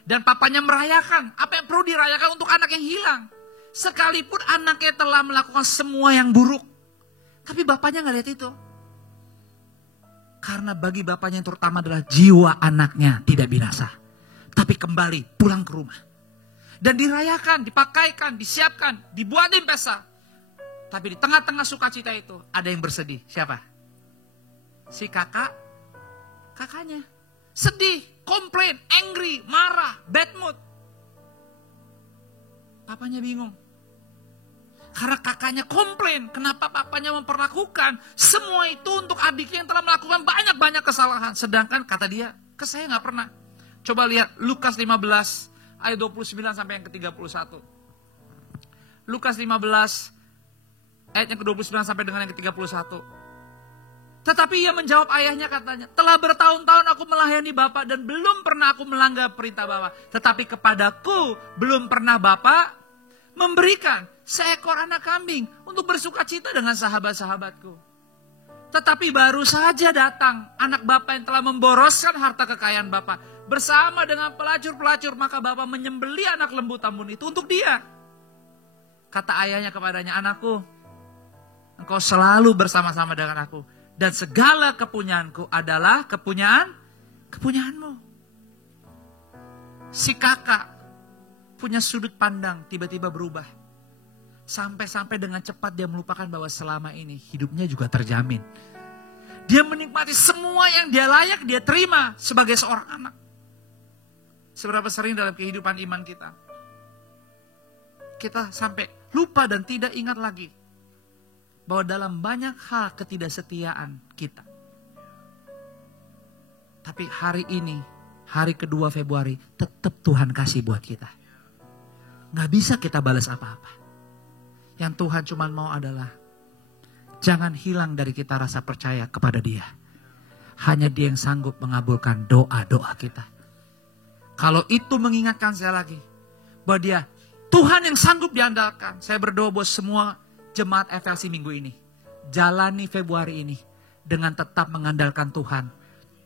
Dan papanya merayakan apa yang perlu dirayakan untuk anak yang hilang. Sekalipun anaknya telah melakukan semua yang buruk. Tapi bapaknya gak lihat itu. Karena bagi bapaknya yang terutama adalah jiwa anaknya tidak binasa. Tapi kembali pulang ke rumah. Dan dirayakan, dipakaikan, disiapkan, dibuatin pesta. Tapi di tengah-tengah sukacita itu ada yang bersedih. Siapa? Si kakaknya. Sedih, komplain, angry, marah, bad mood. Papanya bingung. Karena kakaknya komplain, kenapa papanya memperlakukan semua itu untuk adiknya yang telah melakukan banyak-banyak kesalahan. Sedangkan kata dia, ke saya gak pernah. Coba lihat Lukas 15 ayat 29 sampai yang ke-31. Lukas 15 ayat yang ke-29 sampai dengan yang ke-31. Tetapi ia menjawab ayahnya katanya, telah bertahun-tahun aku melayani Bapak dan belum pernah aku melanggar perintah Bapak. Tetapi kepadaku belum pernah Bapak memberikan seekor anak kambing untuk bersukacita dengan sahabat-sahabatku. Tetapi baru saja datang anak Bapak yang telah memboroskan harta kekayaan Bapak. Bersama dengan pelacur-pelacur maka Bapak menyembeli anak lembu tambun itu untuk dia. Kata ayahnya kepadanya, anakku, engkau selalu bersama-sama dengan aku. Dan segala kepunyaanku adalah kepunyaanmu. Si kakak punya sudut pandang tiba-tiba berubah. Sampai-sampai dengan cepat dia melupakan bahwa selama ini hidupnya juga terjamin. Dia menikmati semua yang dia layak, dia terima sebagai seorang anak. Seberapa sering dalam kehidupan iman kita sampai lupa dan tidak ingat lagi bahwa dalam banyak hal ketidaksetiaan kita. Tapi hari ini, hari kedua Februari, tetap Tuhan kasih buat kita. Gak bisa kita balas apa-apa. Yang Tuhan cuma mau adalah jangan hilang dari kita rasa percaya kepada Dia. Hanya Dia yang sanggup mengabulkan doa-doa kita. Kalau itu mengingatkan saya lagi bahwa Dia Tuhan yang sanggup diandalkan. Saya berdoa buat semua jemaat FLC minggu ini. Jalani Februari ini dengan tetap mengandalkan Tuhan.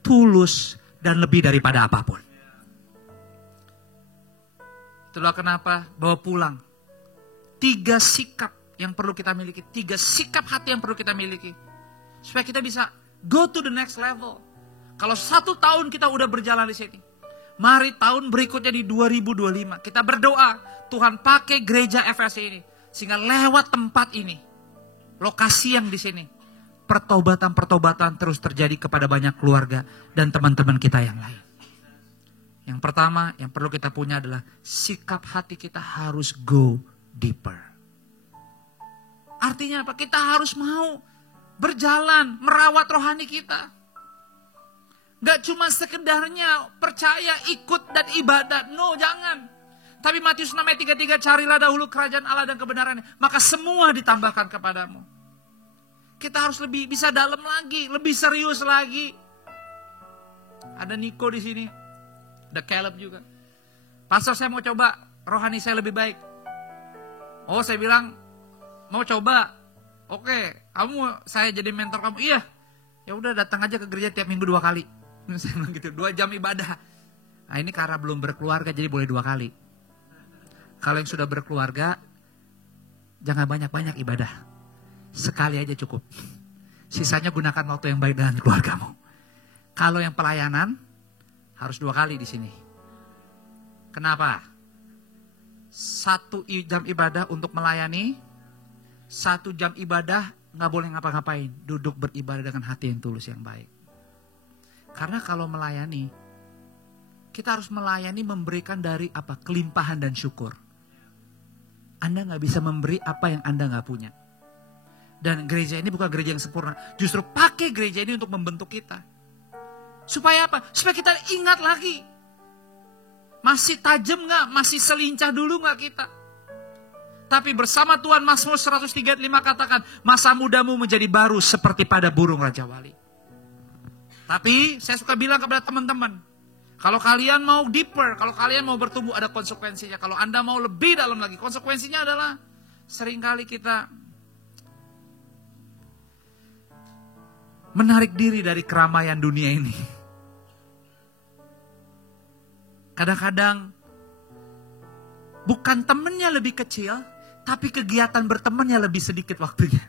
Tulus dan lebih daripada apapun. Itulah kenapa bawa pulang 3 sikap yang perlu kita miliki. 3 sikap hati yang perlu kita miliki. Supaya kita bisa go to the next level. Kalau 1 tahun kita udah berjalan di sini. Mari tahun berikutnya di 2025. Kita berdoa Tuhan pakai gereja FLC ini. Sehingga lewat tempat ini. Lokasi yang di sini. Pertobatan-pertobatan terus terjadi kepada banyak keluarga dan teman-teman kita yang lain. Yang pertama yang perlu kita punya adalah sikap hati kita harus go deeper. Artinya apa? Kita harus mau berjalan, merawat rohani kita. Gak cuma sekedarnya percaya, ikut dan ibadat. No, jangan. Tapi Matius 6 ayat 33, carilah dahulu kerajaan Allah dan kebenarannya. Maka semua ditambahkan kepadamu. Kita harus lebih bisa dalam lagi, lebih serius lagi. Ada Niko di sini. Ada Caleb juga. Pastor, saya mau coba rohani saya lebih baik. Oh, saya bilang mau coba. Oke, kamu saya jadi mentor kamu. Iya. Ya udah datang aja ke gereja tiap minggu 2 kali. Saya bilang gitu, 2 jam ibadah. Nah, ini karena belum berkeluarga jadi boleh 2 kali. Kalau yang sudah berkeluarga jangan banyak-banyak ibadah. Sekali aja cukup. Sisanya gunakan waktu yang baik dengan keluargamu. Kalau yang pelayanan harus 2 kali di sini. Kenapa? 1 jam ibadah untuk melayani, 1 jam ibadah nggak boleh ngapa-ngapain, duduk beribadah dengan hati yang tulus yang baik. Karena kalau melayani, kita harus melayani memberikan dari apa? Kelimpahan dan syukur. Anda nggak bisa memberi apa yang Anda nggak punya. Dan gereja ini bukan gereja yang sempurna. Justru pakai gereja ini untuk membentuk kita. Supaya apa? Supaya kita ingat lagi. Masih tajam nggak? Masih selincah dulu nggak kita? Tapi bersama Tuhan, Mazmur 135 katakan, masa mudamu menjadi baru seperti pada burung Raja Wali. Tapi saya suka bilang kepada teman-teman, kalau kalian mau deeper, kalau kalian mau bertumbuh, ada konsekuensinya. Kalau Anda mau lebih dalam lagi, konsekuensinya adalah seringkali kita menarik diri dari keramaian dunia ini. Kadang-kadang bukan temennya lebih kecil, tapi kegiatan bertemannya lebih sedikit waktunya.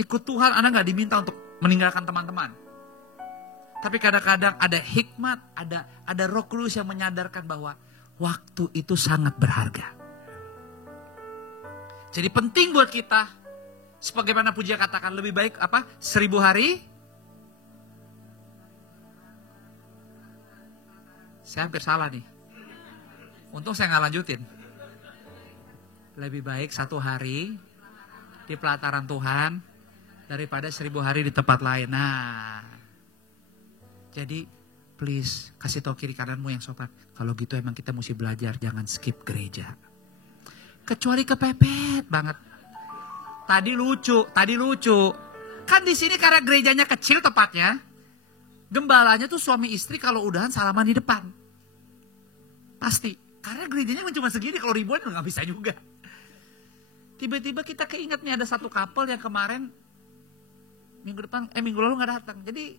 Ikut Tuhan, Anda gak diminta untuk meninggalkan teman-teman. Tapi kadang-kadang ada hikmat, ada Roh Kudus yang menyadarkan bahwa waktu itu sangat berharga. Jadi penting buat kita, sebagaimana Puja katakan, lebih baik apa? 1000 hari. Saya hampir salah nih. Untung saya gak lanjutin. Lebih baik 1 hari di pelataran Tuhan daripada 1000 hari di tempat lain. Nah, jadi please kasih tahu kiri kananmu yang sopan. Kalau gitu emang kita mesti belajar, jangan skip gereja. Kecuali kepepet banget. Tadi lucu. Kan di sini karena gerejanya kecil tepatnya, gembalanya tuh suami istri kalau udahan salaman di depan. Pasti. Karena gerejanya cuma segini, kalau ribuan nggak bisa juga. Tiba-tiba kita keinget nih ada satu couple yang kemarin minggu lalu nggak datang. Jadi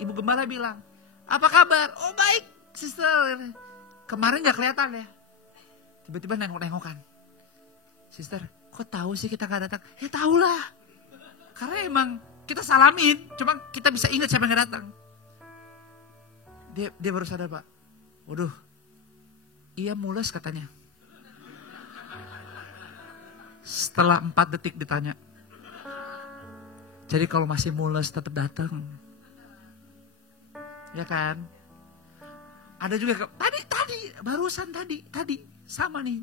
ibu gembala bilang, apa kabar? Oh baik, sister. Kemarin nggak kelihatan ya. Tiba-tiba nengok-nengokan. Sister, kok tahu sih kita nggak datang? Ya tahulah. Karena emang kita salamin, cuma kita bisa ingat siapa yang nggak datang. Dia baru sadar, Pak. Waduh, iya mules katanya. Setelah 4 detik ditanya. Jadi kalau masih mules tetap datang. Ya kan? Ada juga barusan tadi sama nih.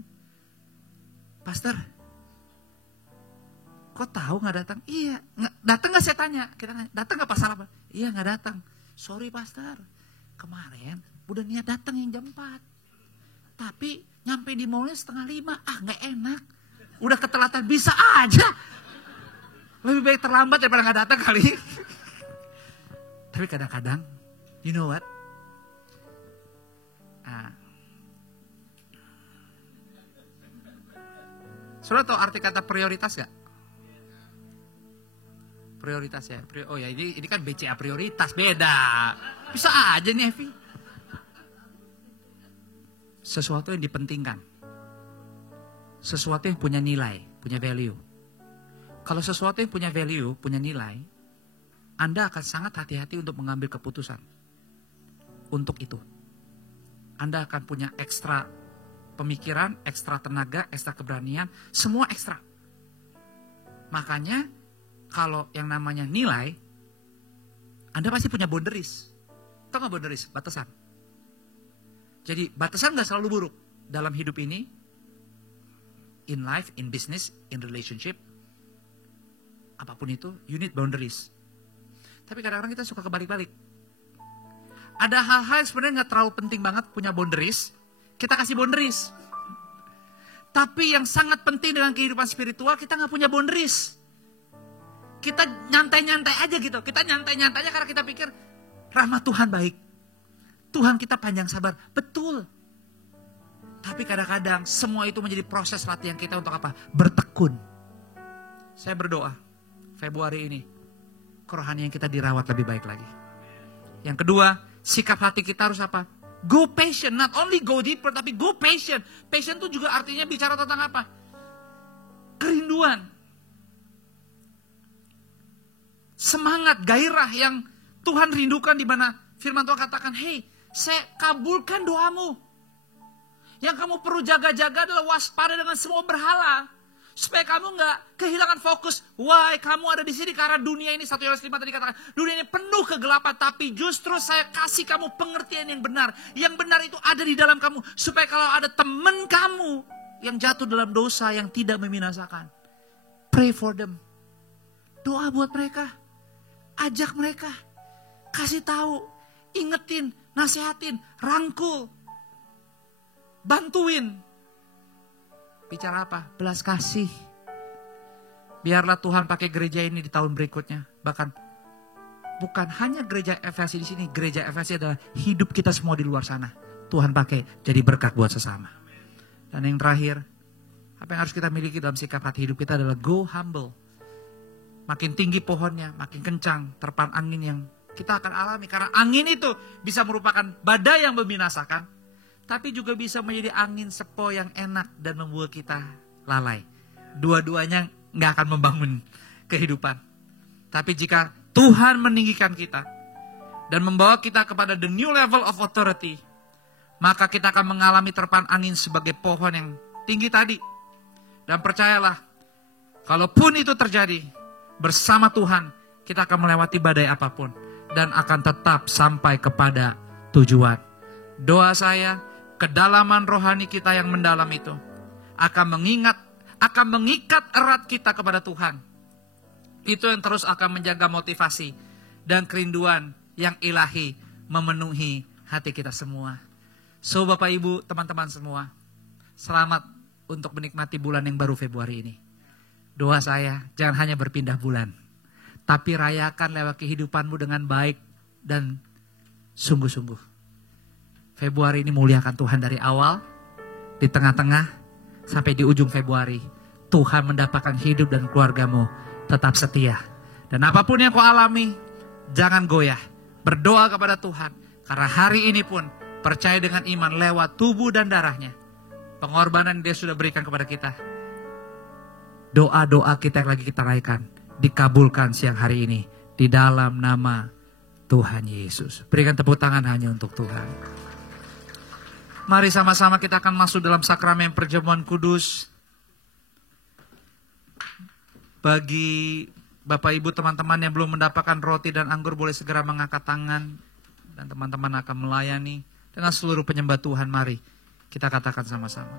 Pastor, kok tahu nggak datang? Iya, datang nggak saya tanya. Kita nanya, datang nggak pas apa? Iya nggak datang. Sorry pastor, kemarin udah niat datang yang jam 4. Tapi nyampe di mallnya 4:30. Nggak enak. Udah ketelatan, bisa aja. Lebih baik terlambat daripada nggak datang kali. Tapi kadang-kadang, you know what? Saudara tahu arti kata prioritas gak? Prioritas ya. Oh ya, ini kan BCA prioritas, beda. Bisa aja nih Evi. Sesuatu yang dipentingkan. Sesuatu yang punya nilai, punya value. Kalau sesuatu yang punya value, punya nilai, Anda akan sangat hati-hati untuk mengambil keputusan. Untuk itu. Anda akan punya ekstra pemikiran, ekstra tenaga, ekstra keberanian, semua ekstra. Makanya kalau yang namanya nilai, Anda pasti punya boundaries. Tahu nggak boundaries? Batasan. Jadi batasan nggak selalu buruk dalam hidup ini, in life, in business, in relationship, apapun itu, you need boundaries. Tapi kadang-kadang kita suka kebalik-balik. Ada hal-hal yang sebenarnya nggak terlalu penting banget punya boundaries, kita kasih boundaries. Tapi yang sangat penting dengan kehidupan spiritual, kita nggak punya boundaries. Kita nyantai-nyantai aja gitu. Kita nyantai-nyantai aja karena kita pikir rahmat Tuhan baik. Tuhan kita panjang sabar. Betul. Tapi kadang-kadang semua itu menjadi proses latihan kita untuk apa? Bertekun. Saya berdoa Februari ini kerohanian kita dirawat lebih baik lagi. Yang kedua, sikap hati kita harus apa? Go patient, not only go deeper, tapi go patient. Patient itu juga artinya bicara tentang apa? Kerinduan. Semangat, gairah yang Tuhan rindukan, di mana firman Tuhan katakan, hey, saya kabulkan doamu. Yang kamu perlu jaga-jaga adalah waspada dengan semua berhala. Supaya kamu nggak kehilangan fokus. Why? Kamu ada di sini karena dunia ini, 1 Yohanes 5 tadi katakan, dunia ini penuh kegelapan. Tapi justru saya kasih kamu pengertian yang benar. Yang benar itu ada di dalam kamu. Supaya kalau ada teman kamu yang jatuh dalam dosa yang tidak membinasakan, pray for them. Doa buat mereka. Ajak mereka. Kasih tahu. Ingetin. Nasihatin. Rangkul. Bantuin. Bicara apa? Belas kasih. Biarlah Tuhan pakai gereja ini di tahun berikutnya. Bahkan bukan hanya gereja Efesus di sini. Gereja Efesus adalah hidup kita semua di luar sana. Tuhan pakai jadi berkat buat sesama. Dan yang terakhir, apa yang harus kita miliki dalam sikap hati hidup kita adalah go humble. Makin tinggi pohonnya, makin kencang terpaan angin yang kita akan alami. Karena angin itu bisa merupakan badai yang membinasakan. Tapi juga bisa menjadi angin sepoi yang enak dan membuat kita lalai. Dua-duanya gak akan membangun kehidupan. Tapi jika Tuhan meninggikan kita dan membawa kita kepada the new level of authority, maka kita akan mengalami terpaan angin sebagai pohon yang tinggi tadi. Dan percayalah, kalaupun itu terjadi, bersama Tuhan kita akan melewati badai apapun dan akan tetap sampai kepada tujuan. Doa saya, kedalaman rohani kita yang mendalam itu akan mengikat erat kita kepada Tuhan. Itu yang terus akan menjaga motivasi dan kerinduan yang ilahi memenuhi hati kita semua. So Bapak Ibu, teman-teman semua, selamat untuk menikmati bulan yang baru Februari ini. Doa saya, jangan hanya berpindah bulan, tapi rayakan lewat kehidupanmu dengan baik dan sungguh-sungguh. Februari ini muliakan Tuhan dari awal, di tengah-tengah, sampai di ujung Februari. Tuhan mendapatkan hidup dan keluargamu tetap setia. Dan apapun yang kau alami, jangan goyah. Berdoa kepada Tuhan. Karena hari ini pun, percaya dengan iman lewat tubuh dan darahnya. Pengorbanan Dia sudah berikan kepada kita. Doa-doa kita yang lagi kita raihkan, dikabulkan siang hari ini. Di dalam nama Tuhan Yesus. Berikan tepuk tangan hanya untuk Tuhan. Mari sama-sama kita akan masuk dalam sakramen perjamuan kudus. Bagi Bapak Ibu teman-teman yang belum mendapatkan roti dan anggur boleh segera mengangkat tangan. Dan teman-teman akan melayani dengan seluruh penyembah Tuhan. Mari kita katakan sama-sama.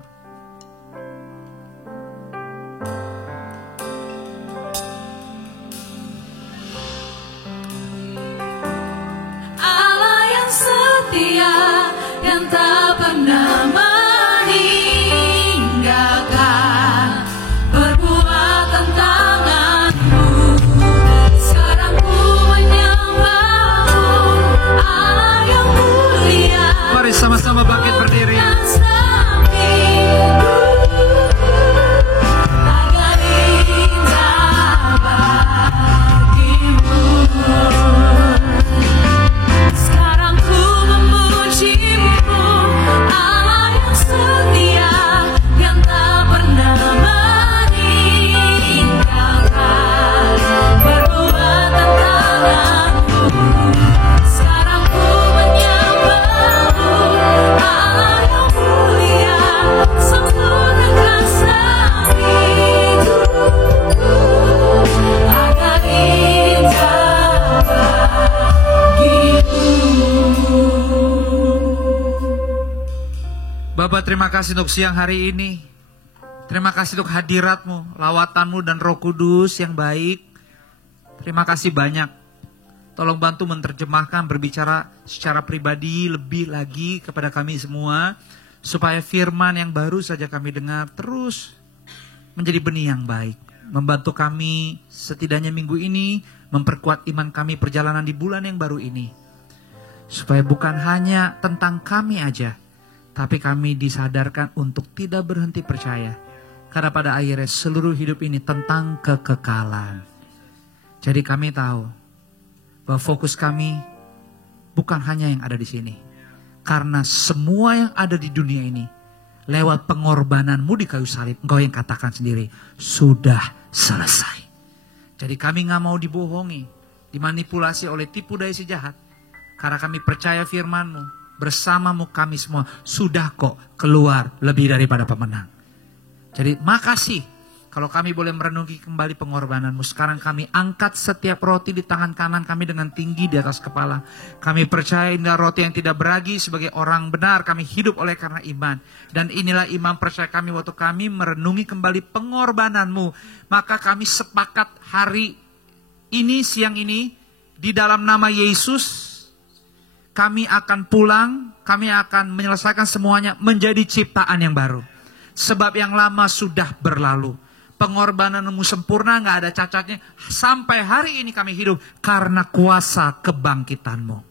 Allah yang setia dan tak pernah meninggalkan perbuatan tanganmu. Sekarang ku menyembahmu, Allah yang mulia. Mari sama-sama bangkit berdiri. Agar indah bagimu. Sekarang ku memujimu, Allah yang setia yang tak pernah meninggalkan perbuatan tanganmu. Sekarang ku menyembahmu, Allah yang mulia, sempurnakan hidupku agar indah bagimu. Bapak, terima kasih untuk siang hari ini. Terima kasih untuk hadirat-Mu, lawatanmu dan Roh Kudus yang baik. Terima kasih banyak. Tolong bantu menerjemahkan, berbicara secara pribadi lebih lagi kepada kami semua. Supaya firman yang baru saja kami dengar terus menjadi benih yang baik. Membantu kami setidaknya minggu ini, memperkuat iman kami perjalanan di bulan yang baru ini. Supaya bukan hanya tentang kami aja, tapi kami disadarkan untuk tidak berhenti percaya. Karena pada akhirnya seluruh hidup ini tentang kekekalan. Jadi kami tahu bahwa fokus kami bukan hanya yang ada di sini. Karena semua yang ada di dunia ini, lewat pengorbananmu di kayu salib, engkau yang katakan sendiri, sudah selesai. Jadi kami gak mau dibohongi, dimanipulasi oleh tipu daya si jahat. Karena kami percaya firman-Mu, bersamamu kami semua sudah kok keluar lebih daripada pemenang. Jadi makasih Kalau kami boleh merenungi kembali pengorbanan-Mu, sekarang kami angkat setiap roti di tangan kanan kami dengan tinggi di atas kepala. Kami percaya inilah roti yang tidak beragi. Sebagai orang benar kami hidup oleh karena iman. Dan inilah iman percaya kami waktu kami merenungi kembali pengorbanan-Mu. Maka kami sepakat hari ini, siang ini, di dalam nama Yesus, kami akan pulang, kami akan menyelesaikan semuanya menjadi ciptaan yang baru. Sebab yang lama sudah berlalu. Pengorbanan-Mu sempurna, gak ada cacatnya. Sampai hari ini kami hidup karena kuasa kebangkitan-Mu.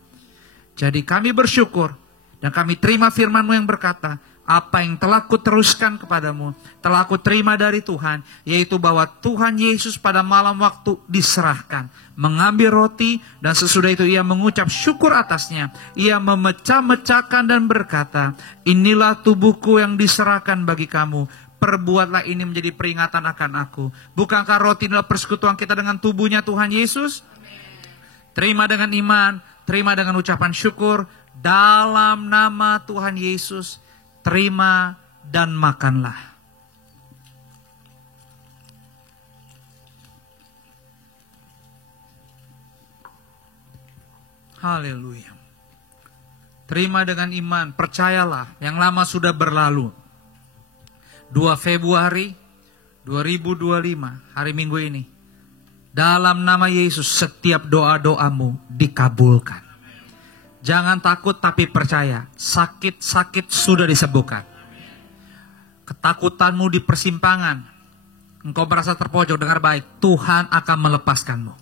Jadi kami bersyukur dan kami terima firman-Mu yang berkata, apa yang telah kuteruskan kepadamu, telah aku terima dari Tuhan, yaitu bahwa Tuhan Yesus pada malam waktu diserahkan, mengambil roti, dan sesudah itu ia mengucap syukur atasnya. Ia memecah-mecahkan dan berkata, inilah tubuhku yang diserahkan bagi kamu. Perbuatlah ini menjadi peringatan akan aku. Bukankah roti adalah persekutuan kita dengan tubuhnya Tuhan Yesus? Terima dengan iman, terima dengan ucapan syukur. Dalam nama Tuhan Yesus, terima dan makanlah. Haleluya. Terima dengan iman, percayalah, yang lama sudah berlalu. 2 Februari 2025, hari Minggu ini. Dalam nama Yesus, setiap doa-doamu dikabulkan. Jangan takut tapi percaya, sakit-sakit sudah disembuhkan. Ketakutanmu di persimpangan, engkau merasa terpojok, dengar baik, Tuhan akan melepaskanmu.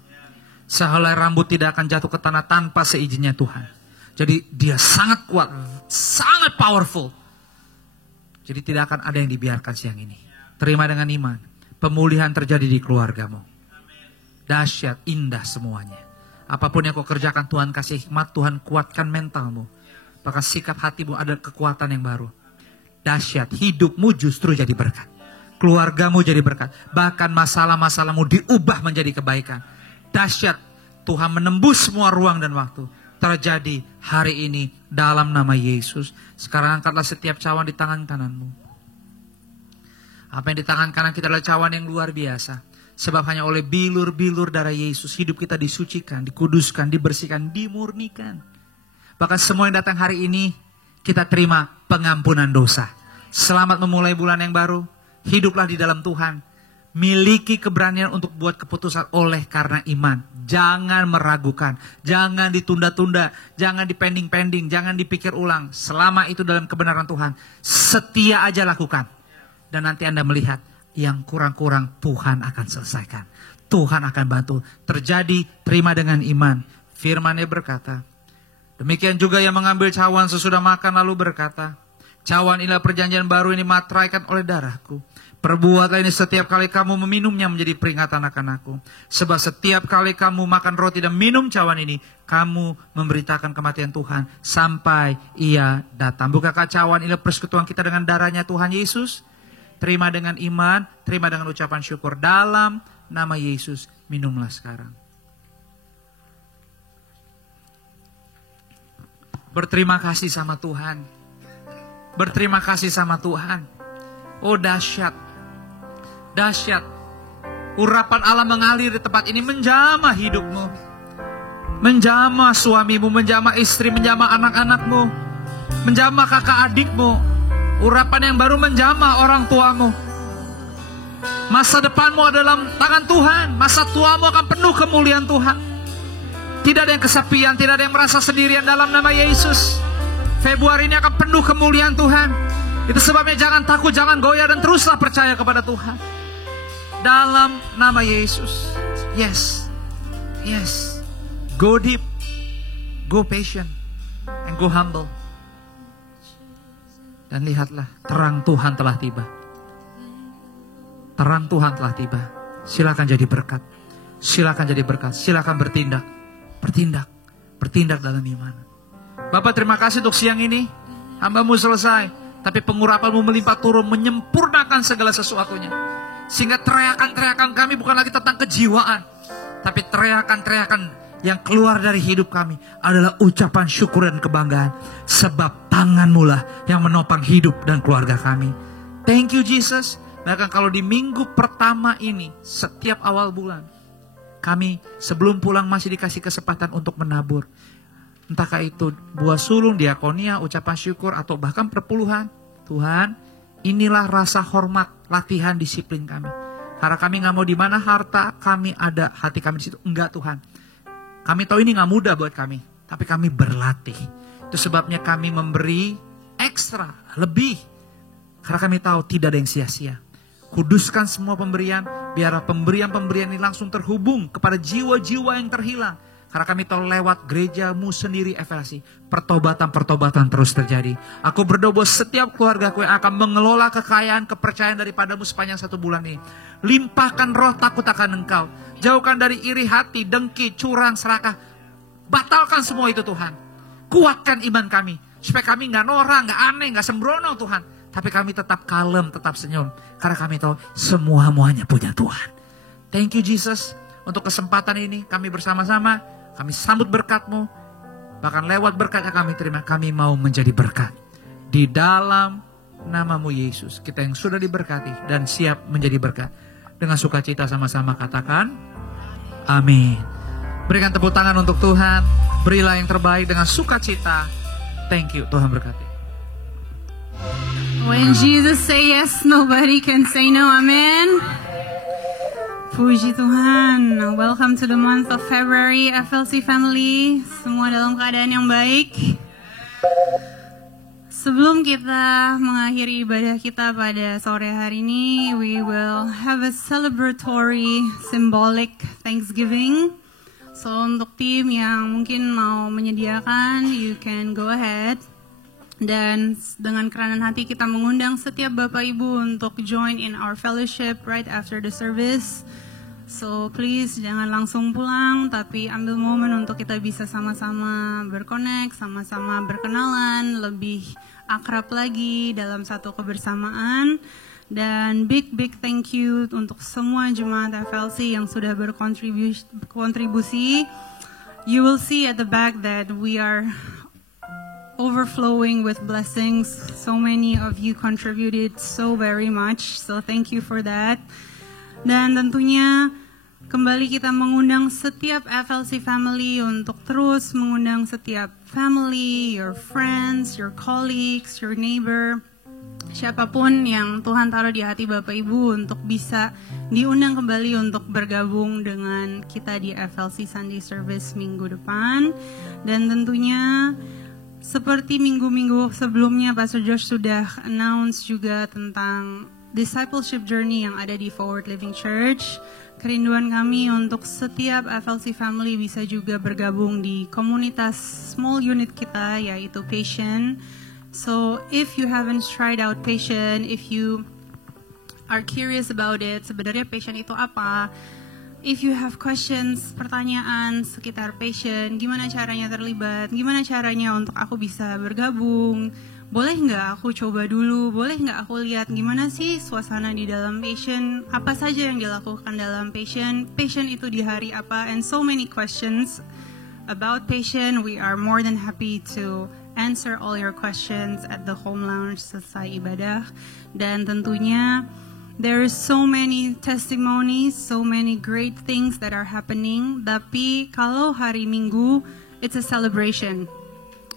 Sehelai rambut tidak akan jatuh ke tanah tanpa seizinnya Tuhan. Jadi dia sangat kuat, sangat powerful. Jadi tidak akan ada yang dibiarkan siang ini. Terima dengan iman, pemulihan terjadi di keluargamu. Dahsyat, indah semuanya. Apapun yang kau kerjakan, Tuhan kasih hikmat, Tuhan kuatkan mentalmu. Bahkan sikap hatimu ada kekuatan yang baru. Dahsyat, hidupmu justru jadi berkat. Keluargamu jadi berkat. Bahkan masalah-masalahmu diubah menjadi kebaikan. Dahsyat, Tuhan menembus semua ruang dan waktu. Terjadi hari ini dalam nama Yesus. Sekarang angkatlah setiap cawan di tangan kananmu. Apa yang di tangan kanan kita adalah cawan yang luar biasa. Sebab hanya oleh bilur-bilur darah Yesus hidup kita disucikan, dikuduskan, dibersihkan, dimurnikan. Bahkan semua yang datang hari ini kita terima pengampunan dosa. Selamat memulai bulan yang baru. Hiduplah di dalam Tuhan. Miliki keberanian untuk buat keputusan oleh karena iman. Jangan meragukan, jangan ditunda-tunda, jangan dipending-pending, jangan dipikir ulang. Selama itu dalam kebenaran Tuhan, setia aja lakukan. Dan nanti Anda melihat yang kurang-kurang Tuhan akan selesaikan. Tuhan akan bantu. Terjadi, terima dengan iman. Firman-Nya berkata, demikian juga yang mengambil cawan sesudah makan lalu berkata, cawan inilah perjanjian baru ini materaikan oleh darahku. Perbuatlah ini setiap kali kamu meminumnya menjadi peringatan akan aku. Sebab setiap kali kamu makan roti dan minum cawan ini, kamu memberitakan kematian Tuhan sampai ia datang. Bukankah cawan ini persekutuan kita dengan darahnya Tuhan Yesus? Terima dengan iman, terima dengan ucapan syukur. Dalam nama Yesus, minumlah sekarang. Berterima kasih sama Tuhan. Berterima kasih sama Tuhan. Oh dahsyat. Dahsyat. Urapan Allah mengalir di tempat ini menjamah hidupmu. Menjamah suamimu, menjamah istri, menjamah anak-anakmu, menjamah kakak adikmu. Urapan yang baru menjamah orang tuamu. Masa depanmu adalah tangan Tuhan. Masa tuamu akan penuh kemuliaan Tuhan. Tidak ada yang kesepian, tidak ada yang merasa sendirian dalam nama Yesus. Februari ini akan penuh kemuliaan Tuhan. Itu sebabnya jangan takut, jangan goyah, dan teruslah percaya kepada Tuhan. Dalam nama Yesus. Yes. Yes. Go deep. Go patient. And go humble. Dan lihatlah, terang Tuhan telah tiba. Terang Tuhan telah tiba. Silakan jadi berkat. Silakan jadi berkat. Silakan bertindak. Bertindak. Bertindak dalam iman. Bapak terima kasih untuk siang ini. Hamba-Mu selesai. Tapi pengurapan-Mu melimpah turun, menyempurnakan segala sesuatunya. Sehingga teriakan-teriakan kami bukan lagi tentang kejiwaan. Tapi teriakan-teriakan yang keluar dari hidup kami adalah ucapan syukur dan kebanggaan. Sebab tangan-Mu lah yang menopang hidup dan keluarga kami. Thank you Jesus. Bahkan kalau di minggu pertama ini, setiap awal bulan, kami sebelum pulang masih dikasih kesempatan untuk menabur. Entahkah itu buah sulung, diakonia, ucapan syukur, atau bahkan perpuluhan. Tuhan, inilah rasa hormat, latihan disiplin kami. Karena kami gak mau di mana harta kami ada, hati kami di situ. Enggak Tuhan. Kami tahu ini gak mudah buat kami, tapi kami berlatih. Itu sebabnya kami memberi ekstra, lebih. Karena kami tahu tidak ada yang sia-sia. Kuduskan semua pemberian, biar pemberian-pemberian ini langsung terhubung kepada jiwa-jiwa yang terhilang. Karena kami tahu lewat gerejamu sendiri FLC, pertobatan-pertobatan terus terjadi. Aku berdoa setiap keluargaku yang akan mengelola kekayaan, kepercayaan daripadamu sepanjang 1 bulan ini. Limpahkan roh takut akan Engkau. Jauhkan dari iri hati, dengki, curang, serakah. Batalkan semua itu Tuhan. Kuatkan iman kami. Supaya kami gak norak, gak aneh, gak sembrono Tuhan. Tapi kami tetap kalem, tetap senyum. Karena kami tahu semua-muanya punya Tuhan. Thank you Jesus. Untuk kesempatan ini kami bersama-sama. Kami sambut berkat-Mu. Bahkan lewat berkat yang kami terima, kami mau menjadi berkat. Di dalam nama-Mu Yesus, kita yang sudah diberkati dan siap menjadi berkat. Dengan sukacita sama-sama katakan, amin. Berikan tepuk tangan untuk Tuhan. Berilah yang terbaik dengan sukacita. Thank you, Tuhan berkati. When Jesus say yes, nobody can say no. Amen. Puji Tuhan. Welcome to the month of February, FLC family. Semua dalam keadaan yang baik. Sebelum kita mengakhiri ibadah kita pada sore hari ini, we will have a celebratory, symbolic Thanksgiving. So untuk tim yang mungkin mau menyediakan, you can go ahead. Dan dengan kerenan hati kita mengundang setiap Bapak Ibu untuk join in our fellowship right after the service. So please jangan langsung pulang, tapi ambil momen untuk kita bisa sama-sama berconnect, sama-sama berkenalan, lebih akrab lagi dalam satu kebersamaan. Dan big thank you untuk semua jemaat FLC yang sudah berkontribusi. You will see at the back that we are overflowing with blessings. So many of you contributed so very much. So thank you for that. Dan tentunya kembali kita mengundang setiap FLC family untuk terus mengundang setiap family, your friends, your colleagues, your neighbor, siapapun yang Tuhan taruh di hati Bapak Ibu untuk bisa diundang kembali untuk bergabung dengan kita di FLC Sunday Service minggu depan. Dan tentunya seperti minggu-minggu sebelumnya, Pastor Josh sudah announce juga tentang discipleship journey yang ada di Forward Living Church. Kerinduan kami untuk setiap FLC family bisa juga bergabung di komunitas small unit kita, yaitu Passion. So if you haven't tried out Passion, if you are curious about it, sebenarnya Passion itu apa? If you have questions, pertanyaan sekitar Passion, gimana caranya terlibat, gimana caranya untuk aku bisa bergabung, boleh nggak aku coba dulu, boleh nggak aku lihat gimana sih suasana di dalam Passion, apa saja yang dilakukan dalam Passion itu di hari apa, and so many questions about Passion. We are more than happy to answer all your questions at the home lounge selesai ibadah. Dan tentunya there is so many testimonies, so many great things that are happening. Tapi kalau hari Minggu, it's a celebration.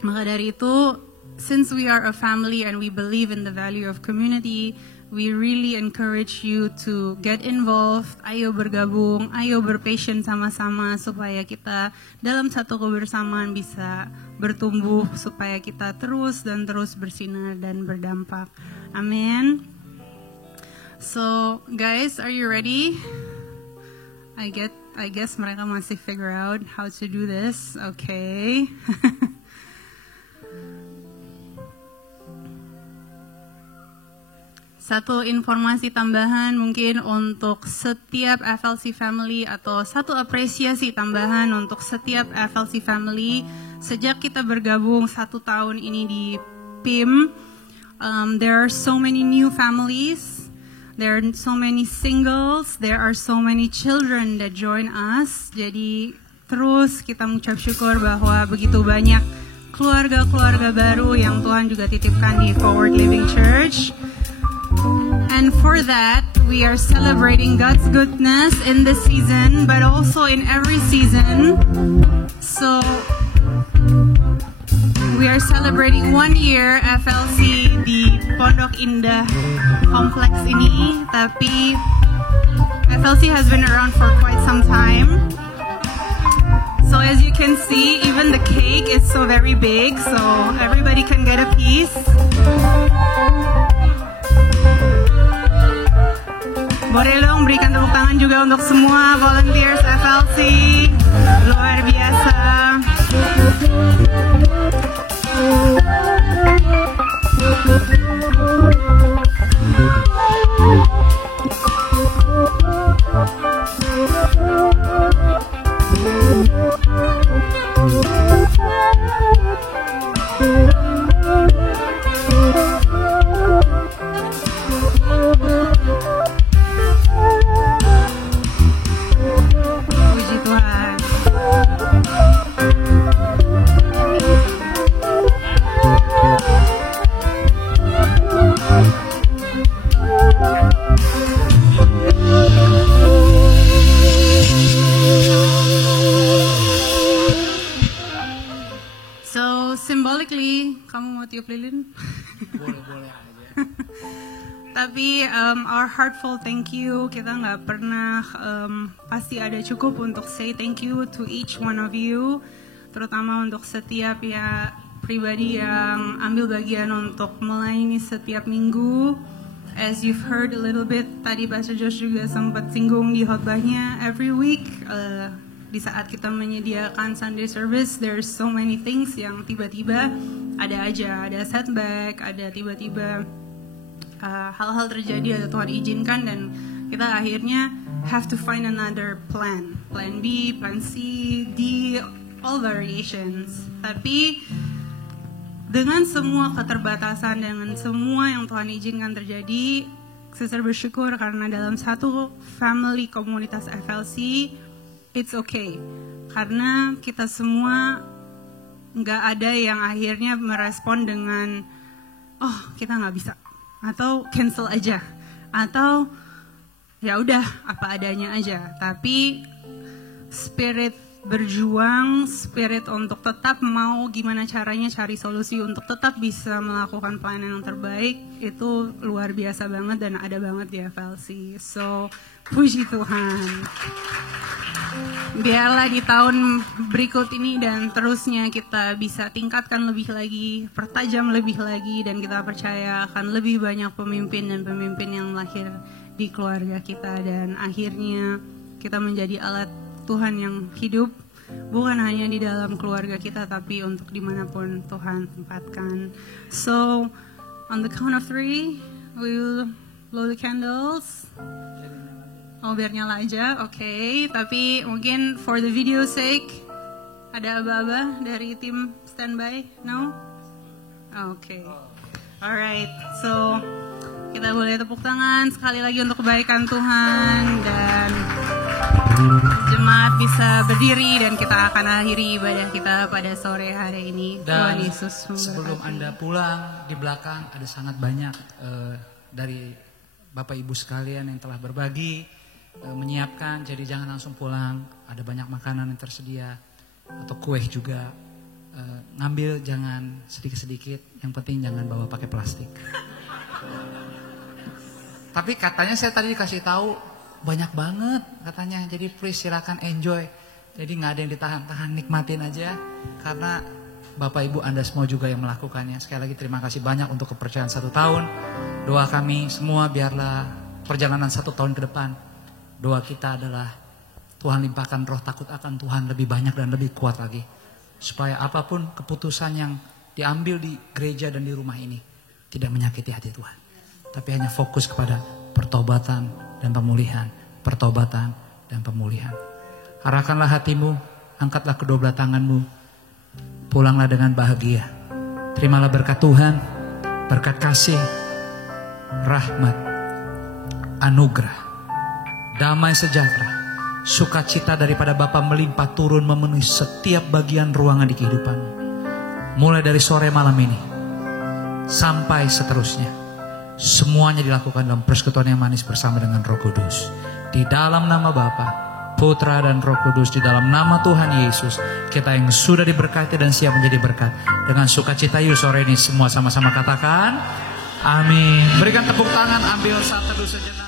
Maka dari itu, since we are a family and we believe in the value of community, we really encourage you to get involved. Ayo bergabung, ayo berpassion sama-sama supaya kita dalam satu kebersamaan bisa bertumbuh, supaya kita terus dan terus bersinar dan berdampak. Amin. So guys, are you ready? I guess mereka masih figure out how to do this. Okay. Satu informasi tambahan mungkin untuk setiap FLC family, atau satu apresiasi tambahan untuk setiap FLC family. Sejak kita bergabung 1 tahun ini di PIM, there are so many new families, there are so many singles, there are so many children that join us. Jadi terus kita mengucap syukur bahwa begitu banyak keluarga-keluarga baru yang Tuhan juga titipkan di Forward Living Church. And And for that, we are celebrating God's goodness in this season, but also in every season. So, we are celebrating 1 year FLC di Pondok Indah Kompleks ini. Tapi FLC has been around for quite some time. So as you can see, even the cake is so very big, so everybody can get a piece. Boleh dong berikan tepuk tangan juga untuk semua volunteers FLC. Luar biasa. Puji Tuhan. So symbolically, kamu mau tiup lilin? Boleh aja. Tapi our heartful thank you, kita nggak pernah pasti ada cukup untuk say thank you to each one of you, terutama untuk setiap ya pribadi yang ambil bagian untuk melayani setiap minggu. As you've heard a little bit, tadi Pastor Josh juga sempat singgung di khotbahnya, every week di saat kita menyediakan Sunday service, there's so many things yang tiba-tiba ada setback, ada tiba-tiba hal-hal terjadi atau Tuhan izinkan, dan kita akhirnya have to find another plan B, plan C, D, all variations. Tapi dengan semua keterbatasan, dengan semua yang Tuhan izinkan terjadi, Sister bersyukur karena dalam satu family komunitas FLC, it's okay. Karena kita semua nggak ada yang akhirnya merespon dengan, oh kita nggak bisa, atau cancel aja, atau ya udah apa adanya aja. Tapi spirit berjuang, spirit untuk tetap mau gimana caranya cari solusi untuk tetap bisa melakukan pelayanan yang terbaik, itu luar biasa banget dan ada banget di FLC. So puji Tuhan. Biarlah di tahun berikut ini dan terusnya kita bisa tingkatkan lebih lagi, pertajam lebih lagi, dan kita percaya akan lebih banyak pemimpin dan pemimpin yang lahir di keluarga kita, dan akhirnya kita menjadi alat Tuhan yang hidup, bukan hanya di dalam keluarga kita, tapi untuk dimanapun Tuhan tempatkan. So, on the count of 3, we will blow the candles. Oh, biar nyala aja, oke. Tapi mungkin for the video sake, ada aba-aba dari tim standby? No? Oke. Alright, so kita boleh tepuk tangan sekali lagi untuk kebaikan Tuhan, dan jemaat bisa berdiri dan kita akan akhiri ibadah kita pada sore hari ini. Dan Tuhan Yesus memberkati. sebelum Anda pulang, di belakang ada sangat banyak dari Bapak Ibu sekalian yang telah berbagi, menyiapkan, jadi jangan langsung pulang. Ada banyak makanan yang tersedia, atau kue juga. Ngambil jangan sedikit-sedikit, yang penting jangan bawa pakai plastik. Tapi katanya saya tadi dikasih tahu banyak banget katanya, jadi please silakan enjoy. Jadi nggak ada yang ditahan-tahan, nikmatin aja, karena Bapak Ibu Anda semua juga yang melakukannya. Sekali lagi terima kasih banyak untuk kepercayaan 1 tahun. Doa kami semua biarlah perjalanan 1 tahun ke depan, doa kita adalah Tuhan limpahkan roh takut akan Tuhan lebih banyak dan lebih kuat lagi, supaya apapun keputusan yang diambil di gereja dan di rumah ini tidak menyakiti hati Tuhan, tapi hanya fokus kepada pertobatan dan pemulihan, pertobatan dan pemulihan. Arahkanlah hatimu, angkatlah kedua belah tanganmu, pulanglah dengan bahagia. Terimalah berkat Tuhan, berkat kasih, rahmat, anugerah, damai sejahtera, sukacita daripada Bapa melimpah turun memenuhi setiap bagian ruangan di kehidupanmu. Mulai dari sore malam ini sampai seterusnya. semuanya dilakukan dalam persekutuan yang manis bersama dengan Roh Kudus. Di dalam nama Bapa, Putra dan Roh Kudus, di dalam nama Tuhan Yesus, kita yang sudah diberkati dan siap menjadi berkat. Dengan sukacita yuk sore ini semua sama-sama katakan amin. Berikan tepuk tangan, ambil saat teduh sejenak.